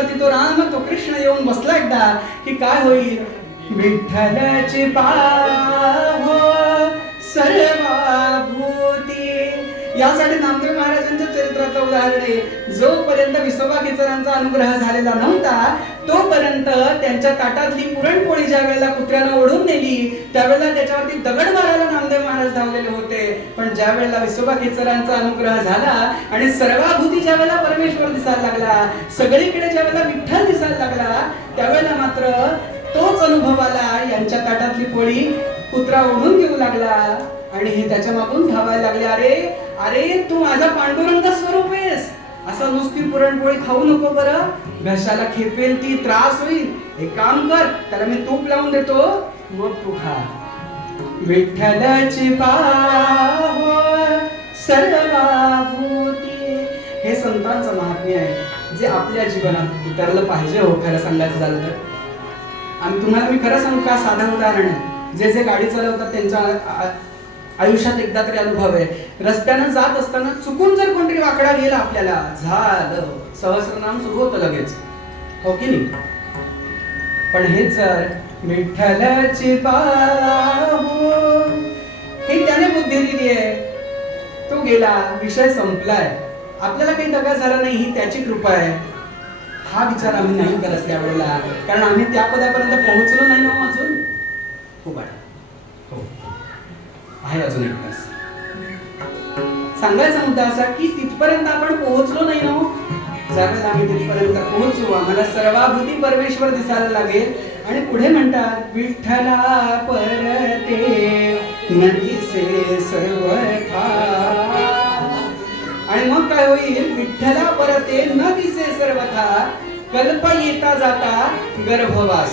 त्याच्यावरती तो राम तो कृष्ण येऊन बसला एकदा की काय होईल, विठ्ठलाची पाहो सर्वभूती. यासाठी नामदेव महाराजांच्या चरित्राचं उदाहरण आहे. जोपर्यंत विसोबा खेचरांचा अनुग्रह झालेला नव्हता तोपर्यंत त्यांच्या ताटातली पुरणपोळी ज्या वेळेला कुत्र्यानं ओढून नेली त्यावेळेला त्याच्यावरती दगड मारायला नामदेव महाराज धावलेले होते. पण ज्या वेळेला विसोबा खेचरांचा अनुग्रह झाला आणि सर्वाभूती ज्या वेळेला परमेश्वर दिसायला लागला, सगळीकडे ज्या वेळेला विठ्ठल दिसायला लागला, त्यावेळेला मात्र तोच अनुभव आला. यांच्या ताटातली पोळी कुत्रा ओढून घेऊ लागला आणि हे त्याच्या मागून धावायला लागले. अरे अरे तू माझा पांडुरंग स्वरूप आहेस, असं नुसती पुरणपोळी खाऊ नको बरं, घशाला खेपेल ती, त्रास होईल. एक काम कर, त्याला मी तूप लावून देतो, मग तू खा. विठ्ठलाची पाहो सर्वभूती, हे संतांचं महात्म्य आहे जे आपल्या जीवनात उतरलं पाहिजे. हो खरं सांगायचं झालं तर आम्ही तुम्हाला मी खरं सांगू का, साधं उदाहरण आहे. जे जे गाडी चालवतात त्यांच्या आयुष्यात एकदा तरी अनुभव आहे. रस्त्यानं जात असताना चुकून जर कोणतरी वाकडा गेला आपल्याला, झालं, सहस्रनाम सुरू होतं लगेच, हो की नाही. पण हे जर विठ्ठलाची पाहो, हे त्याने बुद्धी दिली आहे, तो गेला, विषय संपलाय, आपल्याला काही दगा झाला नाही, ही त्याची कृपा आहे. हा विचार आम्ही नाही करत त्यावेळेला, कारण आम्ही त्या पदापर्यंत पोहोचलो नाही ना अजून. खूप हो आहे अजून एक तास. सांगायचा मुद्दा असा की तिथपर्यंत आपण पोहोचलो नाही ना. ज्यावेळेला आम्ही तिथपर्यंत पोहोचू, आम्हाला सर्वाभूती परमेश्वर दिसायला लागेल. आणि पुढे म्हणतात, विठ्ठला परते न दिसे सर्वथा. आणि मग काय होईल, विठ्ठला परते न दिसे सर्वथा, कल्प येता जाता गर्भवास.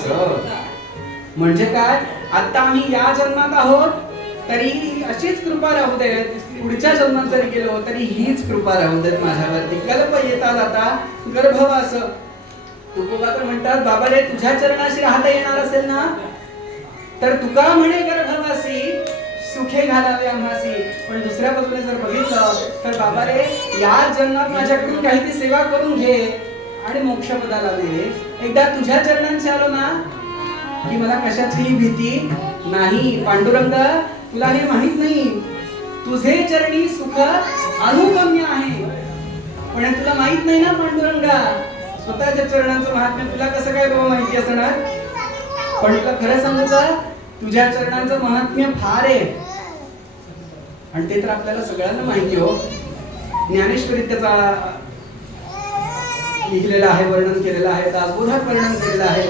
म्हणजे काय, आता आम्ही या जन्मात आहोत तरी अशीच कृपा राहू दे, पुढच्या जन्मात जरी गेलो तरी हीच कृपा राहू देत माझ्यावरती. कल्प येता जाता गर्भवास. तुकोबाकर म्हणतात, बाबा रे तुझ्या चरणाशी राहता येणार असेल ना तर तुका म्हणे गर्भवासी सुखे घालावे आम्हासी. पण दुसऱ्या बाजूने जर बघितलं तर बाबा रे या जन्मात माझ्याकडून काही ती सेवा करून घे आणि मोक्षपदाला दे. एकदा तुझ्या चरणांशी आलो ना की मला कशाचीही भीती नाही. पांडुरंग तुला हे माहित नाही, तुझे चरणी सुख अनुगम्य आहे, पण तुला माहित नाही ना पांडुरंगा, स्वतःच्या चरणांचं महात्म्य तुला कसं काय बाबा माहिती असणार. पण तुला खरं सांगू का, तुझ्या चरणांचं महात्म्य फार आहे आणि ते तर आपल्याला सगळ्यांना माहिती. हो ज्ञानेश्वरीत त्याचा लिहिलेलं आहे, वर्णन केलेलं आहे, दासबोधात वर्णन केलेलं आहे.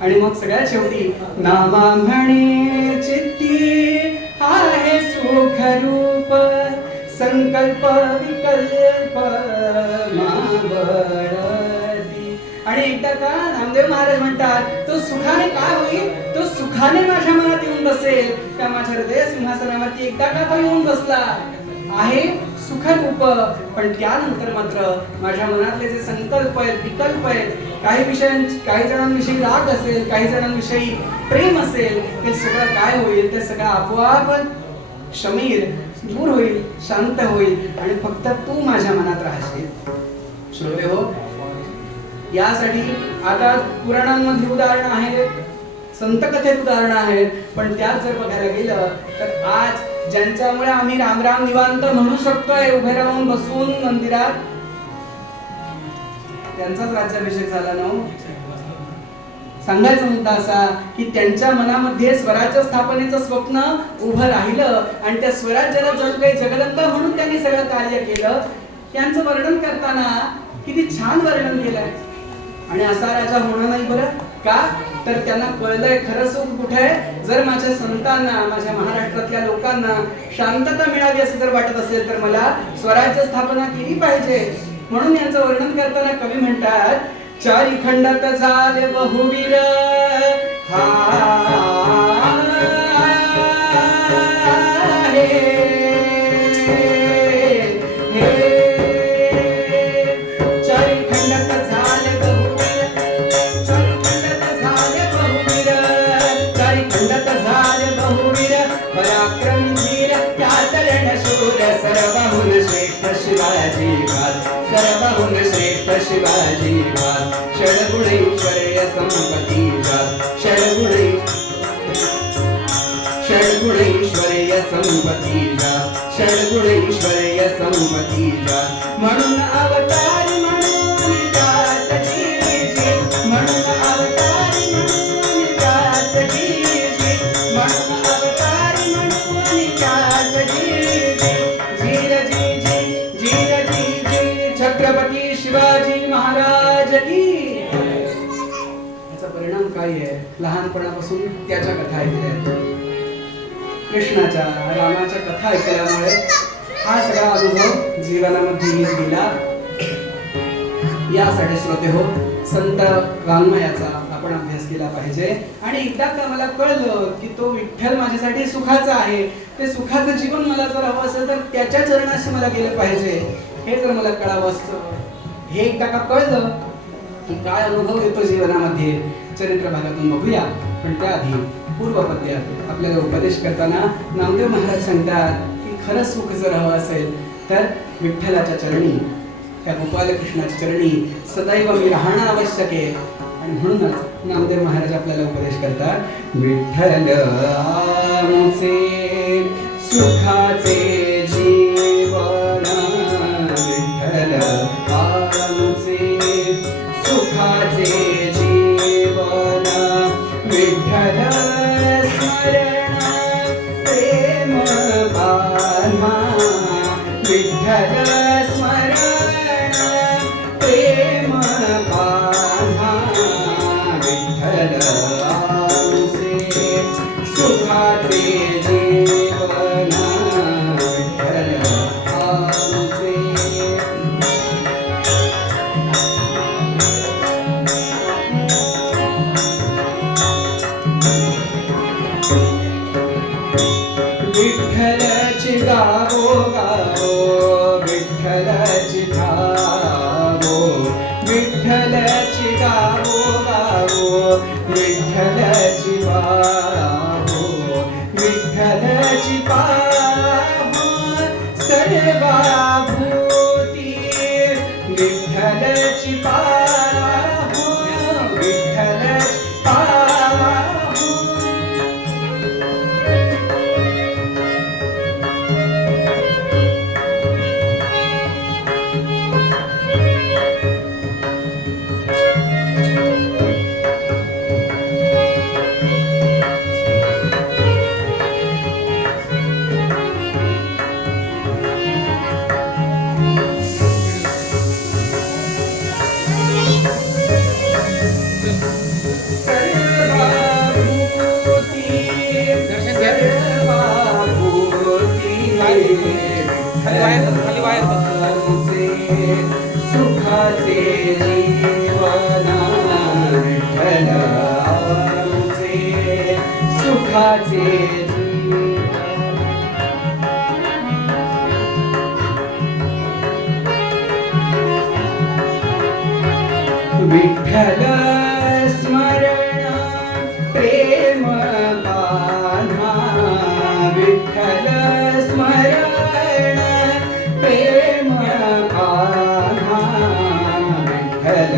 आणि मग सगळ्यात शेवटी, नामा म्हणे चित्ती आहे सुख रूप, संकल्प विकल्प मावळती. आणि एकदा का नामदेव महाराज म्हणतात, तो सुखाने काय होईल, तो सुखाने माझ्या मनात येऊन बसेल. त्या माझ्या हृदय सिंहासनावरती एकदा का तो येऊन बसला आहे सुखरूप. पण त्यानंतर मात्र माझ्या मनातले जे संकल्प आहेत, विकल्प आहेत, काही जणांविषयी राग असेल, काही जणांविषयी प्रेम असेल, ते सगळं काय होईल, ते सगळं आपोआप शमीर दूर होईल, शांत होईल आणि फक्त तू माझ्या मनात राहशील. श्रोते हो, यासाठी आता पुराणांमध्ये उदाहरणं आहेत, संतकथेत उदाहरणं आहेत, पण त्यात जर बघायला गेलं तर आज ज्यांच्यामुळे आम्ही राम राम निवांत म्हणू शकतोय उभे राहून बसून मंदिरात, त्यांचाच राज्याभिषेक झाला ना. सांगायचा मुद्दा असा की त्यांच्या मनामध्ये स्वराज्य स्थापनेचं स्वप्न उभं राहिलं आणि त्या स्वराज्याला जणू काही जगदंबा म्हणून त्यांनी सगळं कार्य केलं. त्यांचं वर्णन करताना किती छान वर्णन केलंय. आणि असा राजा होणं नाही बरं का, तर त्यांना कळलंय खरं सुख कुठे आहे. जर माझ्या संतांना, माझ्या महाराष्ट्रातल्या लोकांना शांतता मिळावी असं जर वाटत असेल तर मला स्वराज्य स्थापना केली पाहिजे. म्हणून यांचं वर्णन करताना कवी म्हणतात, चारी खंडात झाले बहुवीर, सर्वहुन श्रेष्ठ शिवाजी षड्गुणैश्वर्य संपत्ती षड्गुणैश्वर्य संपत्ती म्हणून अवतारी म्हणून त्यासाठी म्हणून अवतारी म्हणून त्यासाठी म्हणून अवतारी म्हणून त्यासाठी छत्रपती शिवाजी महाराज की. याचा परिणाम काय आहे? लहानपणापासून त्याच्या कथा ऐकल्या, कृष्णाच्या रामाच्या कथा ऐकल्यामुळे हा सगळा अनुभव जीवनामध्ये येत गेला. यासाठी श्रोते हो, संत वाङ्मयाचा आपण अभ्यास केला पाहिजे. आणि एकदा का मला कळलं की तो विठ्ठल माझ्यासाठी सुखाचा आहे, ते सुखाचं जीवन मला जर हवं असेल तर त्याच्या चरणाशी मला गेलं पाहिजे. हे जर मला कळावं असतं, हे एकदा का कळलं की काय अनुभव येतो जीवनामध्ये, चरित्र भागातून बघूया. पण त्याआधी पूर्वपद्य आपल्याला उपदेश करताना नामदेव महाराज सांगतात की खरं सुख जर हवं असेल तर विठ्ठलाच्या चरणी, त्या गोपालकृष्णाच्या चरणी सदैव मी राहणं आवश्यक आहे. आणि म्हणूनच नामदेव महाराज आपल्याला उपदेश करतात, विठ्ठल आमचे सुखाचे जीवन, विठ्ठल आमचे सुखाचे जीवन, विठ्ठल स्मरण प्रेम बांधा, विठ्ठल स्मरण प्रेम बांधा, विठ्ठल आमचे सुखाचे जीवन, विठ्ठल आमचे. विठ्ठलची गावो गावो, विठ्ठलची धावो, विठ्ठलची गावो गावो, विठ्ठलची पाहो, विठ्ठलची पाहो सर्वाभूती, विठ्ठलची पाहो, विठ्ठलची पाहो. सुखाचे जीवन, विठ्ठल आमचे सुखाचे जीवन. विठ्ठल स्मरण प्रेम बांधा, विठ्ठल स्मरण प्रेम बांधा, विठ्ठल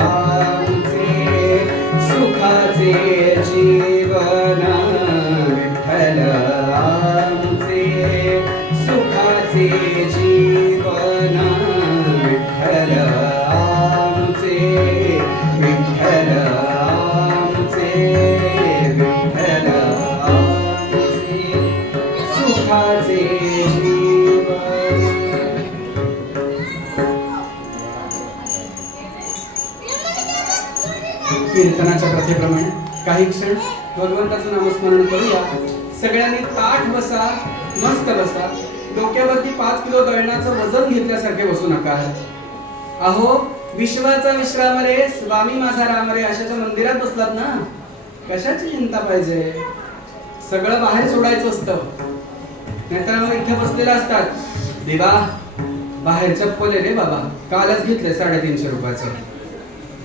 आमचे सुखाचे जीवन, विठ्ठल आमचे सुखाचे जीवन, विठ्ठल आमचे, विठ्ठल आमचे, विठ्ठल आमचे सुखाचे जीवन. कीर्तनाच्या प्रथेप्रमाणे काही क्षण भगवंताचं नामस्मरण करूया. सगळ्यांनी ताठ बसा, मस्त बसा. डोक्यावरती 5 किलो दळणाचं वजन घेतल्यासारखे बसू नका. अहो, विश्वाचा विश्राम रे, स्वामी माझा राम रे अशाच्या मंदिरात बसलात ना, कशाची चिंता पाहिजे? सगळं बाहेर सोडायचं असतं. नाहीतर मग इथे बसलेला असतात, देवा बाहेर चप्पल रे बाबा, कालच घेतले 350 रुपयाचं.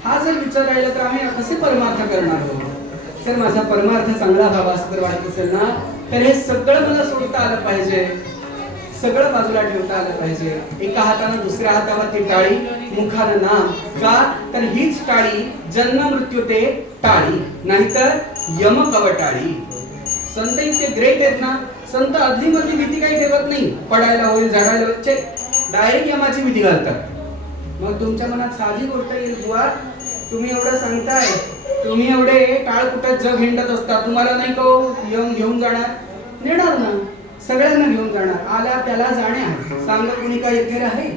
हा जर विचार राहिला तर आम्ही कसे परमार्थ करणार आहोत? तर माझा परमार्थ चांगला व्हावा असं जर वाटत असेल ना, तर हे सगळं मला सोडता आलं पाहिजे, सगळं बाजूला ठेवता आलं पाहिजे. एका हाताने दुसऱ्या हातावरती टाळी मुखानं नाम. का तर हीच टाळी जन्म मृत्यू ते टाळी, नाहीतर यम कवटाळी. संत इतके ग्रेट आहेत ना, संत अधलीमधली भीती काही ठेवत नाही. पडायला होईल, झाडायला होईल, डायरेक्ट यमाची भीती घालतात. मग तुमच्या मनात साधी गोष्ट येईल, बुवा तुम्ही एवढं सांगताय, तुम्ही एवढे टाळ कुठे जग हिंडत असता, तुम्हाला नाही को यम घेऊन जाणार? नेणार ना, सगळ्यांना घेऊन जाणार. आला त्याला जाणे आहे, सांग कुणी काय येथे राहे.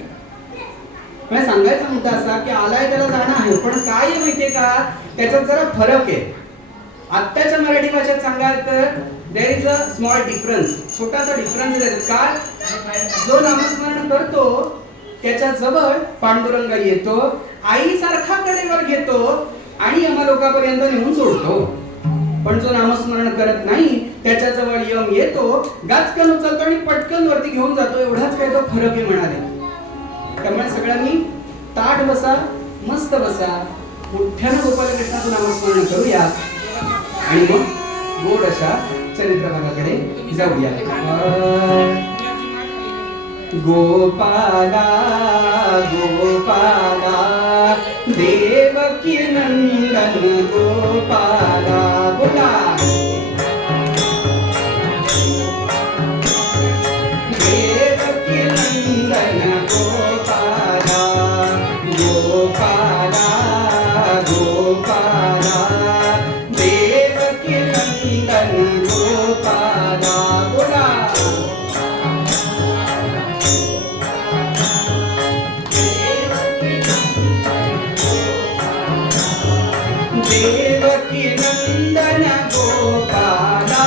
म्हणजे सांगायचा मुद्दा असा की आलाय त्याला जाणं आहे, पण काय आहे माहितीये का, त्याच्यात जरा फरक आहे. आत्ताच्या मराठी भाषेत सांगाल तर there is a small difference, छोटासा डिफरन्स आहे. काय, जो नामस्मरण करतो त्याच्या जवळ पांडुरंग येतो, आईसारखा कडेवर घेतो आणि यमलोकापर्यंत नेऊन सोडतो. पण जो नामस्मरण करत नाही त्याच्या जवळ यम येतो, गाचकन उचलतो आणि पटकन वरती घेऊन जातो. एवढाच काय तो फरक आहे म्हणाले. त्यामुळे सगळ्यांनी ताठ बसा, मस्त बसा, मोठ्यानं गोपालकृष्णाचं नामस्मरण करूया आणि मग गोड अशा चरित्र भागाकडे जाऊया. गोपाला गोपाला देवकी नंदन गोपाला. बोला देवकी नंदन गोपाला, गोपाला गोपाला देवकी नंदन गोपाला. बोला देवकी नंदन गोपाला,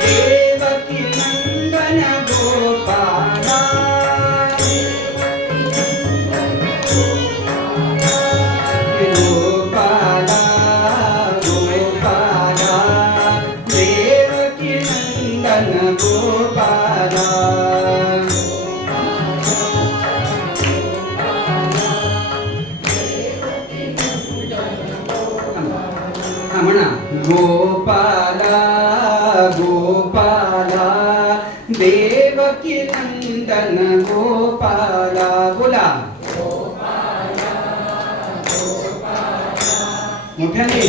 देवकी नंदन गोपाला, गोपाला गोपाला देवकी नंदन गोपाला. म्हणा गोपाला गोपाला देवकी नंदन गोपाला. बोला मोठ्याने,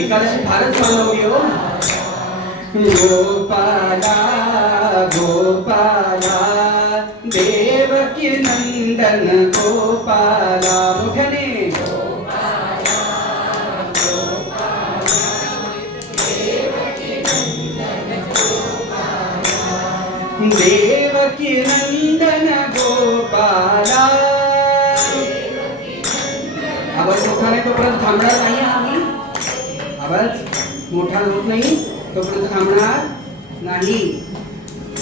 एकादशी फारच मानवली हो. गोपाला गोपाला देवकी नंदन गोपाला. मोठ्याने देवकी नंदन गोपाला. आवाज मोठा नाही तोपर्यंत थांबणार नाही. आम्ही आवाज मोठा होत नाही तोपर्यंत थांबणार नाही.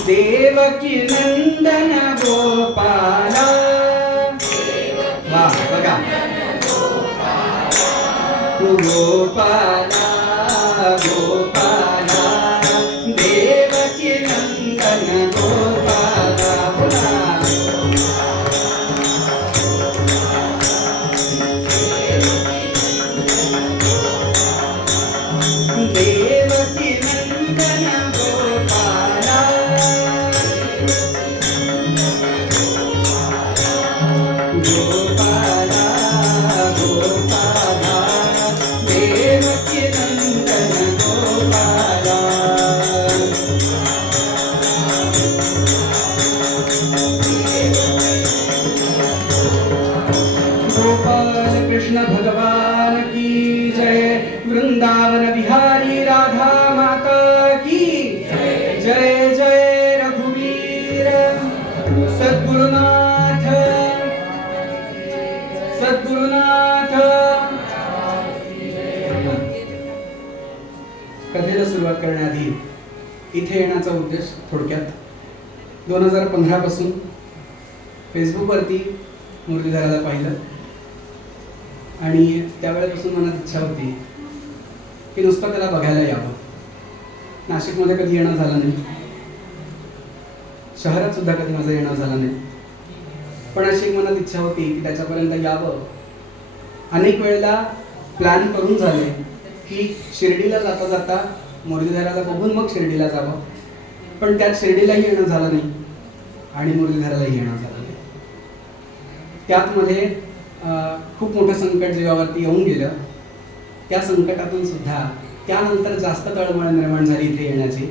देवकी नंदन गोपाला. वा बघा, गोपाला गोपाला देवकी नंदन गोपाला. बोला देवकी नंदन गोपाला. गोपाला गोपाला देवकी नंदन गोपाला. गोपाल कृष्ण भगवान की जय. वृंदावन बिहारी राधा माता की जय. जय रघुवीर सद्गुरुनाथ सद्गुरुनाथ. कथेला सुरुवात करण्याआधी इथे येण्याचा उद्देश थोडक्यात 2015 पासून फेसबुकवरती मुरलीधराला पाहिलं आणि त्यावेळेपासून मनात इच्छा होती की नुसतं त्याला बघायला यावं. नाशिकमध्ये कधी येणं झालं नाही, शहरात सुद्धा कधी माझं येणं झालं नाही, पण अशी मनात इच्छा होती की त्याच्यापर्यंत यावं. अनेक वेळेला प्लॅन करून झाले की शिर्डीला जाता जाता मुरलीधराला बघून मग शिर्डीला जावं. पण त्यात शिर्डीलाही येणं झालं नाही आणि मुरलीधरालाही येणं झालं नाही. त्यात मध्ये खूप मोठं संकट जीवावरती येऊन गेलं. त्या संकटातून सुद्धा त्यानंतर जास्त तळमळ निर्माण झाली इथे येण्याची.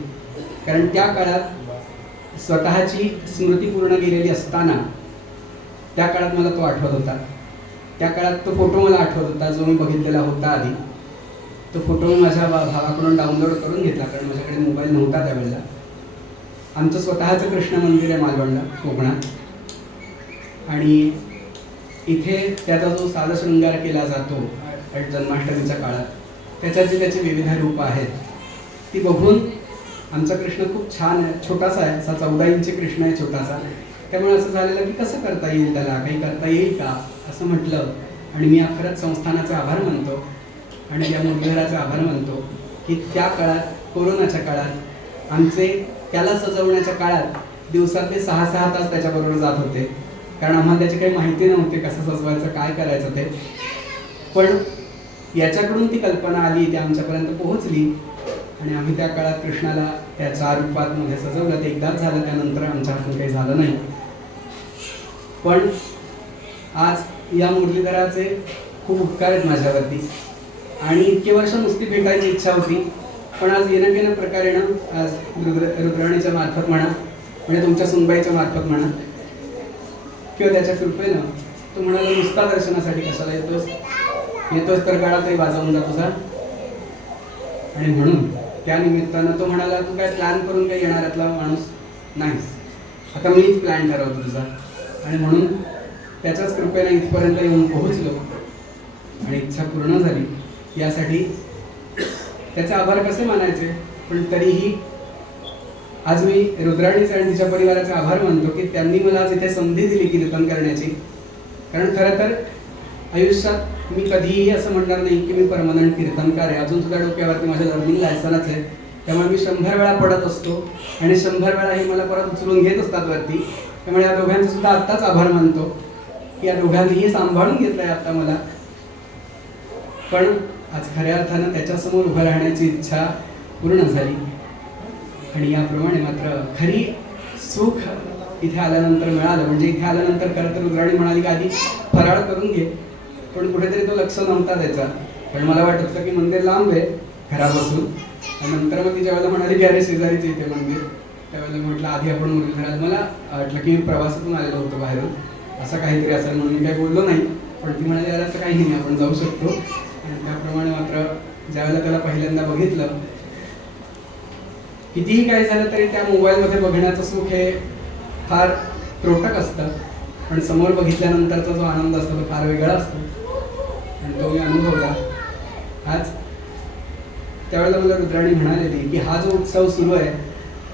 कारण त्या काळात स्वतःची स्मृती पूर्ण गेलेली असताना त्या काळात मला तो आठवत होता. त्या काळात तो फोटो मला आठवत होता जो मी बघितलेला होता आधी. तो फोटो मी माझ्या भावाकडून डाउनलोड करून घेतला, कारण माझ्याकडे मोबाईल नव्हता त्यावेळेला. आमचं स्वतःचं कृष्ण मंदिर आहे मालवणला, कोकणात. आणि इथे त्याचा जो साजशृंगार केला जातो जन्माष्टमीच्या काळात, त्याच्यात जी त्याची विविध रूपं आहेत ती बघून आमचा कृष्ण खूप छान आहे. छोटासा आहे, असा 14 इंची कृष्ण आहे, छोटासा. त्यामुळे असं झालेलं की कसं करता येईल, त्याला काही करता येईल का असं म्हटलं. आणि मी खरंच संस्थानाचे आभार मानतो आणि या मुरलीधराचे आभार मानतो की त्या काळात, कोरोनाच्या काळात, आमचे त्याला सजवण्याच्या काळात दिवसातले 6-6 तास त्याच्याबरोबर जात होते. कारण आम्हाला त्याची काही माहिती नव्हती, कसं सजवायचं, काय करायचं ते. पण याच्याकडून ती कल्पना आली, ती आमच्यापर्यंत पोहोचली आणि आम्ही त्या काळात कृष्णाला त्या 4 रूपात मध्ये सजवलं. ते एकदाच झालं, त्यानंतर आमच्या हातून काही झालं नाही. पण आज या मुरलीधराचे खूप उपकार आहेत माझ्यावरती आणि इतके वर्ष नुसती भेटायची इच्छा होती. पण आज येणं प्रकारेनं, आज रुद्राणीच्या मार्फत म्हणा, म्हणजे तुमच्या सुनबाईच्या मार्फत म्हणा, किंवा त्याच्या कृपेनं तो म्हणाला नुसता दर्शनासाठी कशाला येतोस तर गळा तरी वाजवून जा तुझा. आणि म्हणून त्या निमित्तानं तो म्हणाला तू काय प्लॅन करून काही येणाऱ्यातला माणूस नाहीस, आता मीच प्लॅन ठरवतो तुझा. आणि म्हणून त्याच्याच कृपेनं इथपर्यंत येऊन पोहोचलो आणि इच्छा पूर्ण झाली. यासाठी त्याचे आभार कसे मानायचे. पण तरीही आज मी रुद्राणीचे आणि तिच्या परिवाराचे आभार मानतो की त्यांनी मला आज इथे संधी दिली कीर्तन करण्याची. कारण खरं तर आयुष्यात मी कधीही असं म्हणणार नाही की मी परमनंट कीर्तनकार आहे. अजून सुद्धा डोक्यावरती माझ्या लर्निंग लायसनच आहे. त्यामुळे मी 100 वेळा पडत असतो आणि 100 वेळा हे मला परत उचलून घेत असतात वरती. त्यामुळे या दोघांचे सुद्धा आत्ताच आभार मानतो की या दोघांनीही सांभाळून घेतलंय आता मला. पण आज खऱ्या अर्थानं त्याच्यासमोर उभं राहण्याची इच्छा पूर्ण झाली. आणि याप्रमाणे मात्र खरी सुख इथे आल्यानंतर मिळालं. म्हणजे इथे आल्यानंतर खरं तर रुद्राणी म्हणाली की आधी फराळ करून घे, पण कुठेतरी तो लक्ष नव्हता त्याचा. पण मला वाटत होतं की मंदिर लांब आहे घरापासून. नंतर मग ती ज्यावेळेला म्हणाली की अरे शेजारीच इथे मंदिर, त्यावेळेला म्हटलं आधी आपण मुरलीधराला. मला वाटलं की प्रवासातून आलेलो होतो बाहेरून, असं काहीतरी असेल म्हणून मी काही बोललो नाही. पण ती म्हणाली अरे असं काही नाही, आपण जाऊ शकतो. आणि त्याप्रमाणे मात्र ज्यावेळेला त्याला पहिल्यांदा बघितलं, कितीही काय झालं तरी त्या मोबाईलमध्ये बघण्याचं सुख हे फार त्रोटक असतं, पण समोर बघितल्यानंतरचा जो आनंद असतो तो फार वेगळा असतो. आणि तो मी अनुभवला आज. त्यावेळेला मला रुद्राणी म्हणालेली की हा जो उत्सव सुरू आहे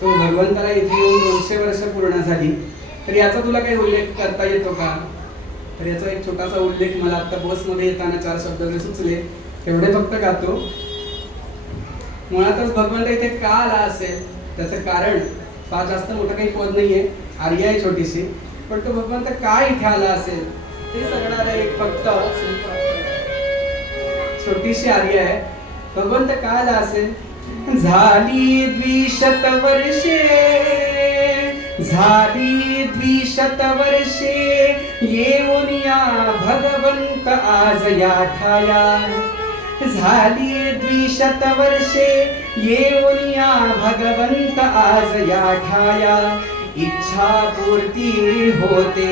तो भगवंताला इथे येऊन 200 वर्ष पूर्ण झाली, तर याचा तुला काही उल्लेख करता येतो का. तर याचा एक छोटासा उल्लेख मला आता बसमध्ये येताना 4 शब्द सुचले, तेवढे फक्त गातो. मुळातच भगवंत इथे का आला असेल त्याचं कारण फार जास्त मोठं काही पद नाहीये, आर्या आहे छोटीशी. पण तो भगवंत का इथे आला असेल ते सांगणार आहे एक फक्त छोटीशी आर्या आहे. भगवंत का आला असेल. झाली 200 वर्षे, झाली 200 वर्षे येऊन या भगवंत आज या ठाया. झाली 200 वर्षे येऊन या भगवंत आज या ठाया. इच्छा पूर्ती होते,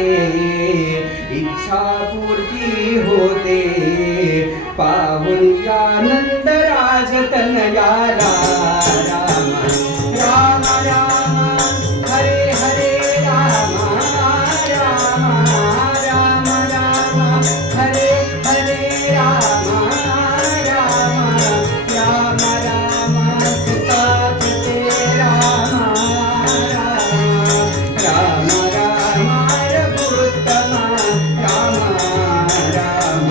इच्छा पूर्ती होते, पाहून आनंद राजतन याला. राम राम राम हरे हरे राम राम राम राम हरे हरे राम राम राम राम सीता ते राम राम राम रघुत्तम राम राम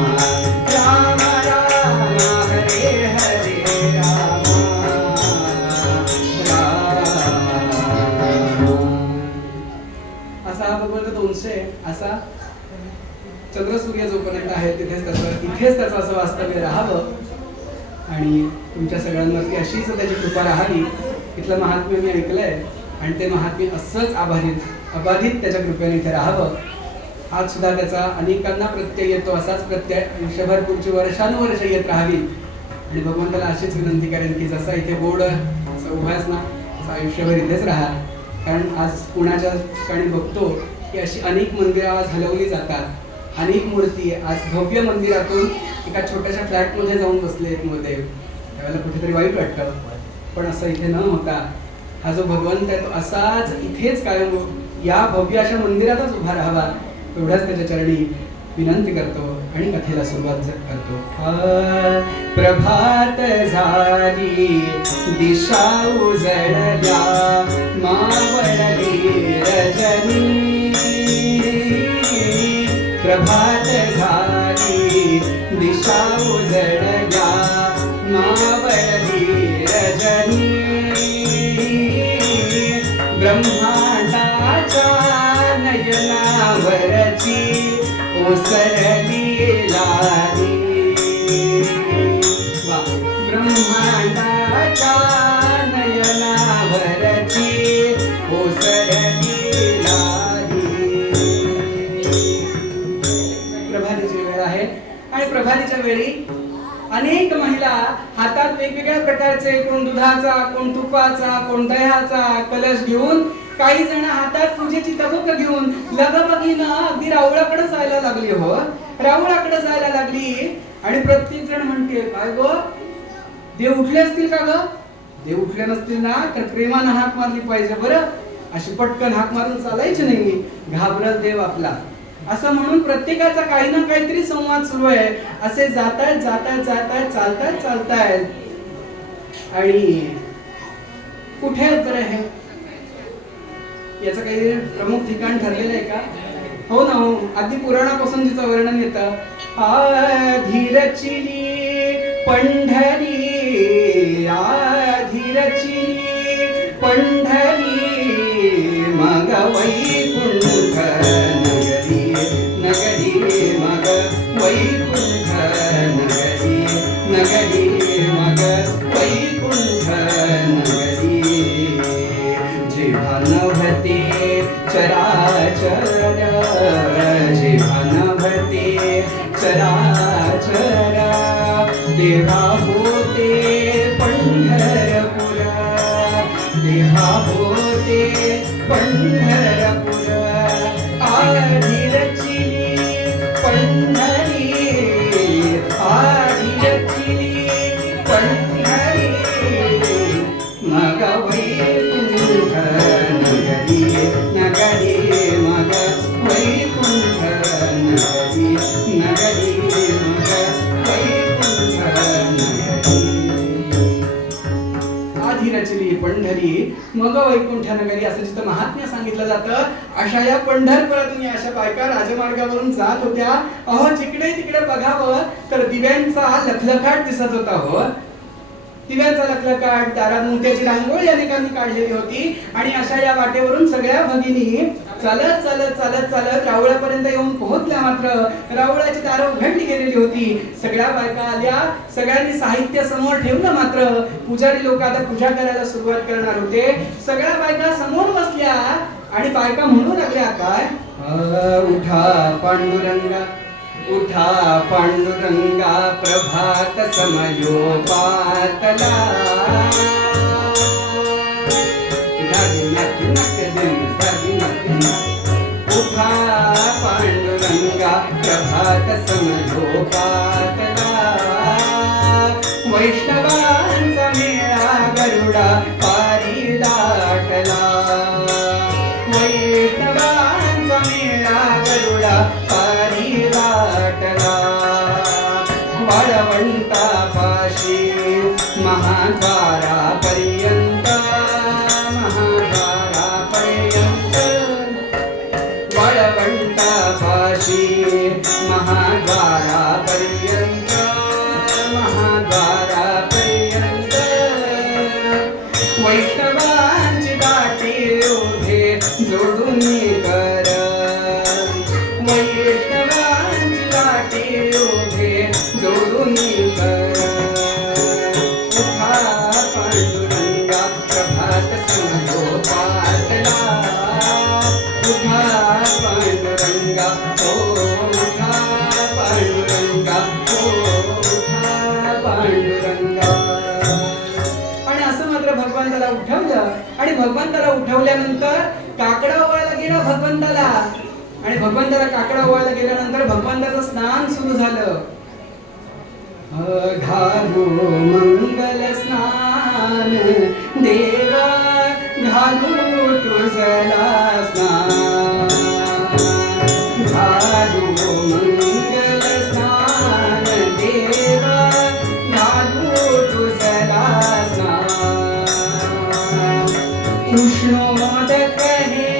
राम राम हरे हरे राम राम. असा हा भगवंत 200 असा चंद्रसूर्य जोपर्यंत आहे इथेच त्याचं असं वास्तव्य राहावं आणि तुमच्या सगळ्यांवरती अशीच त्याची कृपा राहावी. इथलं महात्म्य मी ऐकलंय आणि ते महात्मे असंच अबाधित त्याच्या कृपेने इथे राहावं. आज सुद्धा त्याचा अनेकांना प्रत्यय येतो. असाच प्रत्यय आयुष्यभर पुढची वर्षानुवर्ष येत राहावी. आणि भगवंताला अशीच विनंती करेन की जसा इथे बोर्ड उभाच ना तसं आयुष्यभर इथेच राहा. कारण आज पुण्याच्या ठिकाणी बघतो की अशी अनेक मंदिरं आज हलवली जातात. अनेक मूर्ती आज भव्य मंदिरातून एका छोट्याशा फ्लॅटमध्ये जाऊन बसले आहेत मूर्ती. त्यावेळेला कुठेतरी वाईट वाटतं. पण असं इथे न होता हा जो भगवंत आहे तो असाच इथेच कायम या भव्य अशा मंदिरातच उभा राहावा एवढ्याच त्याच्या चरणी विनंती करतो आणि कथेला सुरुवात करतो. प्रभात झाली दिशा उजळल्या मावळली रजनी. प्रभात झाली दिशा उजळल्या मावळली रजनी. ब्रह्मांडाच्या नयनावरची ओसरली लाली. ब्रह्मांडाच्या नयनावरची ओसरली लाली. प्रभातीची वेळ आहे आणि प्रभातीच्या वेळी अनेक महिला हातात वेगवेगळ्या प्रकारचे कोण दुधाचा, कोण तुपाचा, कोण दह्याचा कलश घेऊन, काही जण हातात पूजेची तबक घेऊन लगबगीनं अगदी रावळाकडे जायला लागली. हो, रावळाकडे जायला लागली आणि प्रत्येक जण म्हणते, काय गो देव उठले असतील का ग? देव उठले नसतील ना तर प्रेमानं हाक मारली पाहिजे बरं. अशी पटकन हाक मारून चालायची नाही, घाबरत देव आपला. असं म्हणून प्रत्येकाचा काही ना काहीतरी संवाद सुरू आहे. असे जातायत चालतायत आणि कुठे आहेत बरं हे? याचं काही प्रमुख ठिकाण ठरलेलं आहे का? हो ना, हो. अगदी पुराणापासून जिचं वर्णन येतं. धीरचिली पंढरी, धीरचिली पंढरी, मग वैकुंठ नगरी, नगरी मग वैकुंठ नगरी, नगरी मग वैकुंठ नगरी. जेव्हा नभते चराचर, जेव्हा नभते चराचर, तेव्हा होते पंढरपूर, तेव्हा होते पंढरपूर. धीरचिली पंढरी, धीरचिली पंढरी, मग वैकुंठ नगरी, नगरी मग वैकुंठ नगरी, नगरी मग वैकुंठ नगरी. धीरचिली पंढरी मग वैकुंठ नगरी असं जिथं महात्म्य सांगितलं जातं. अशा या पंढरपुरातून या अशा बायका राजमार्गावरून जात होत्या. अहो, जिकडे तिकडे बघावं तर दिव्यांचा लखलखाट दिसत होता. हो, दिव्यांचा लखलखाट, दारात मोत्याची रांगोळी अनेकांनी काढलेली होती. आणि अशा या वाटेवरून सगळ्या भगिनी चालत चालत चालत चालत रावळापर्यंत येऊन पोहोचल्या. मात्र रावळाची दारं उघडली गेलेली होती. सगळ्या बायका आल्या, सगळ्यांनी साहित्य समोर ठेवलं. मात्र पुजारी लोक आता पूजा करायला सुरुवात करणार होते. सगळ्या बायका समोर बसल्या आणि बायका म्हणू लागल्या, काय उठा पांडुरंगा, उठा पांडुरंगा, प्रभात समयोपातला. उठा पांडुरंगा, प्रभात समयोपातला. वैष्णवांचा मेळा गरुडा पारी दाटला, वैष्णवांचा मेळा गरुडा पारी दाटला. वाळवंटापाशी महाद्वारापर्यंत, महाद्वारापर्यंत, वाळवंटापाशी महाद्वारापर्यंत, महाद्वारापर्यंत. वैष्णवांची दाटी उभे जोडून कर, वैष्णवांची दाटी उभे जोडून कर. उठा पांडुरंगा, प्रभात समयोपातला. भगवंताला उठवल्यानंतर काकडा ओवायला गेला भगवंताला, आणि भगवंताला काकडा ओवायला गेल्यानंतर भगवंताचं स्नान सुरू झालं. घालू मंगल स्नान देवा, घालू तुझला स्नान, घालू मंगल स्नान देवा, घालू तुझला स्नान. उष्णोदक हे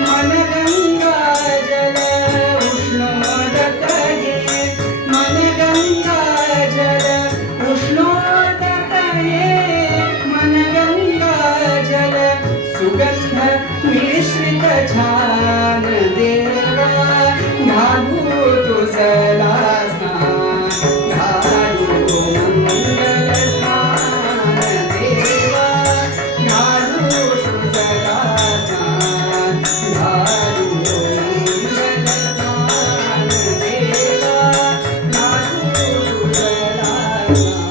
मन गंगा जल, उष्णोदक हे मन गंगा जल, उष्णोदक हे मन गंगा जल, सुगंध मिश्रित छान देवा, घालू तुझला स्नान, घालू मंगल स्नान देवा, घालू तुझला स्नान, घालू मंगल स्नान देवा, घालू तुझला स्नान.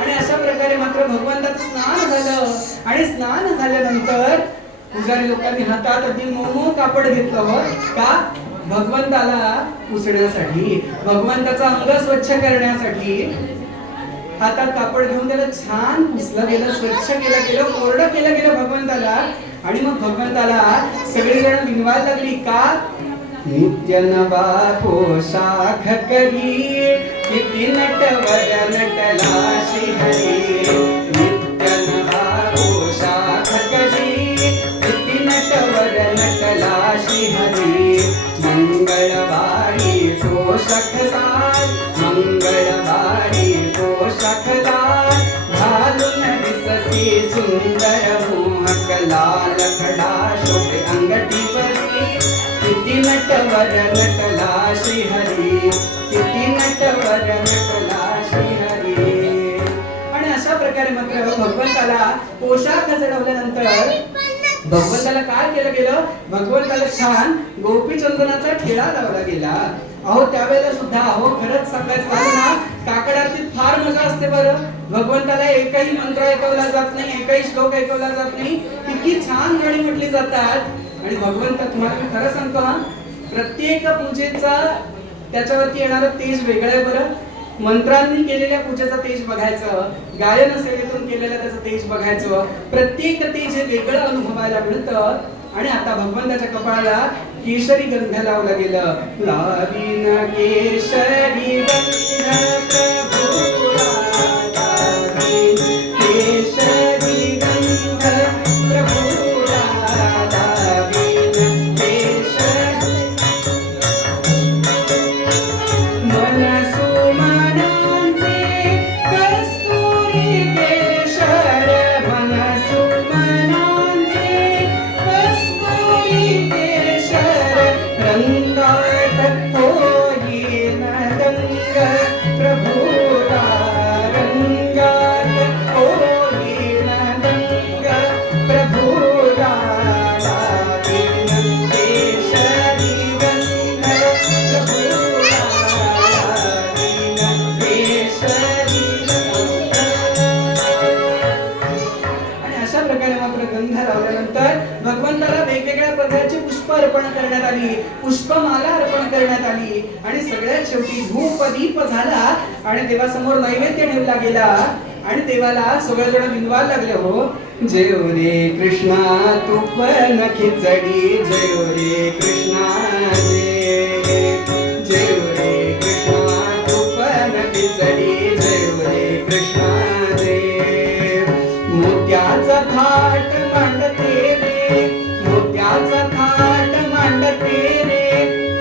आणि अशा प्रकारे मात्र भगवंताचं स्नान झालं. आणि स्नान झाल्यानंतर पुजारी लोकांनी हातात अगदी मऊ कापड घेतलं होतं. का? भगवंताला पुसण्यासाठी, भगवंताचं अंग स्वच्छ करण्यासाठी हातात कापड घेऊन त्याला छान पुसलं गेलं, स्वच्छ केलं गेलं, कोरडं केलं गेलं भगवंताला. आणि मग भगवंताला सगळेजण विनवायला लागली. का? नित्य नवा पोशाख करी, किती नटवर नटला श्रीहरी. नित्य नवा पोशाख करी, किती नटवर नटला श्रीहरी. मंगळवारी पोशाखदार, मंगळवारी पोशाखदार, घालून दिससी सुंदर मोहक लाल कडा शोभे अंगठीवरी. किती नटवर नटला श्रीहरी, किती नटवर नटला श्रीहरी. आणि अशा प्रकारे मात्र भगवंताला पोशाख चढवल्यानंतर भगवंताला काय केलं गेलं? भगवंताला छान गोपीचंदनाचा ठेळा लावला गेला. अहो त्यावेळेला सुद्धा, अहो खरंच सांगायचं झालं ना, काकड आरतीत फार मजा असते बरं. भगवंताला एकही मंत्र ऐकवला जात नाही, एकही श्लोक ऐकवला जात नाही, इतकी छान गाणी म्हटली जातात. आणि भगवंत, तुम्हाला मी खरं सांगतो हा, प्रत्येक पूजेचा त्याच्यावरती येणारं तेज वेगळं आहे बरं. मंत्रांनी केलेल्या पूजेचं तेज बघायचं, गायन सेवेतून केलेलं त्याचं तेज बघायचं, प्रत्येक तेज हे वेगळं अनुभवायला मिळतं. आणि आता भगवंताच्या कपाळाला केशरी गंध लावलं गेलं. लावीन केशरी गंध प्रभूला, लावीन केशरी गंध प्रभूला, लावीन केशरी मनसुमनांचे कस्तुरी केशर, मनसुमनांचे कस्तुरी केशर, रंगात होईन रंग प्रभूला, रंगात होईन रंग प्रभूला, लावीन केशरी गंध प्रभूला, लावीन केशरी गंध. आणि अशा प्रकारे मात्र गंध लावल्यानंतर भगवंताला वेगवेगळ्या प्रकारची पुष्प अर्पण करण्यात आली, पुष्पमाला अर्पण करण्यात आली. आणि सगळ्यात शेवटी धूप दीप झाला आणि देवासमोर नैवेद्य ठेवला गेला. आणि देवाला सगळेजण विनवायला लागले. हो, जय रे कृष्णा तूप न खिचडी, जय रे कृष्णा जय, जय रे कृष्णा तूप न खिचडी, जय रे कृष्णा जय. मोत्याचा थाट मांडते रे, मोत्याचा थाट मांडते रे,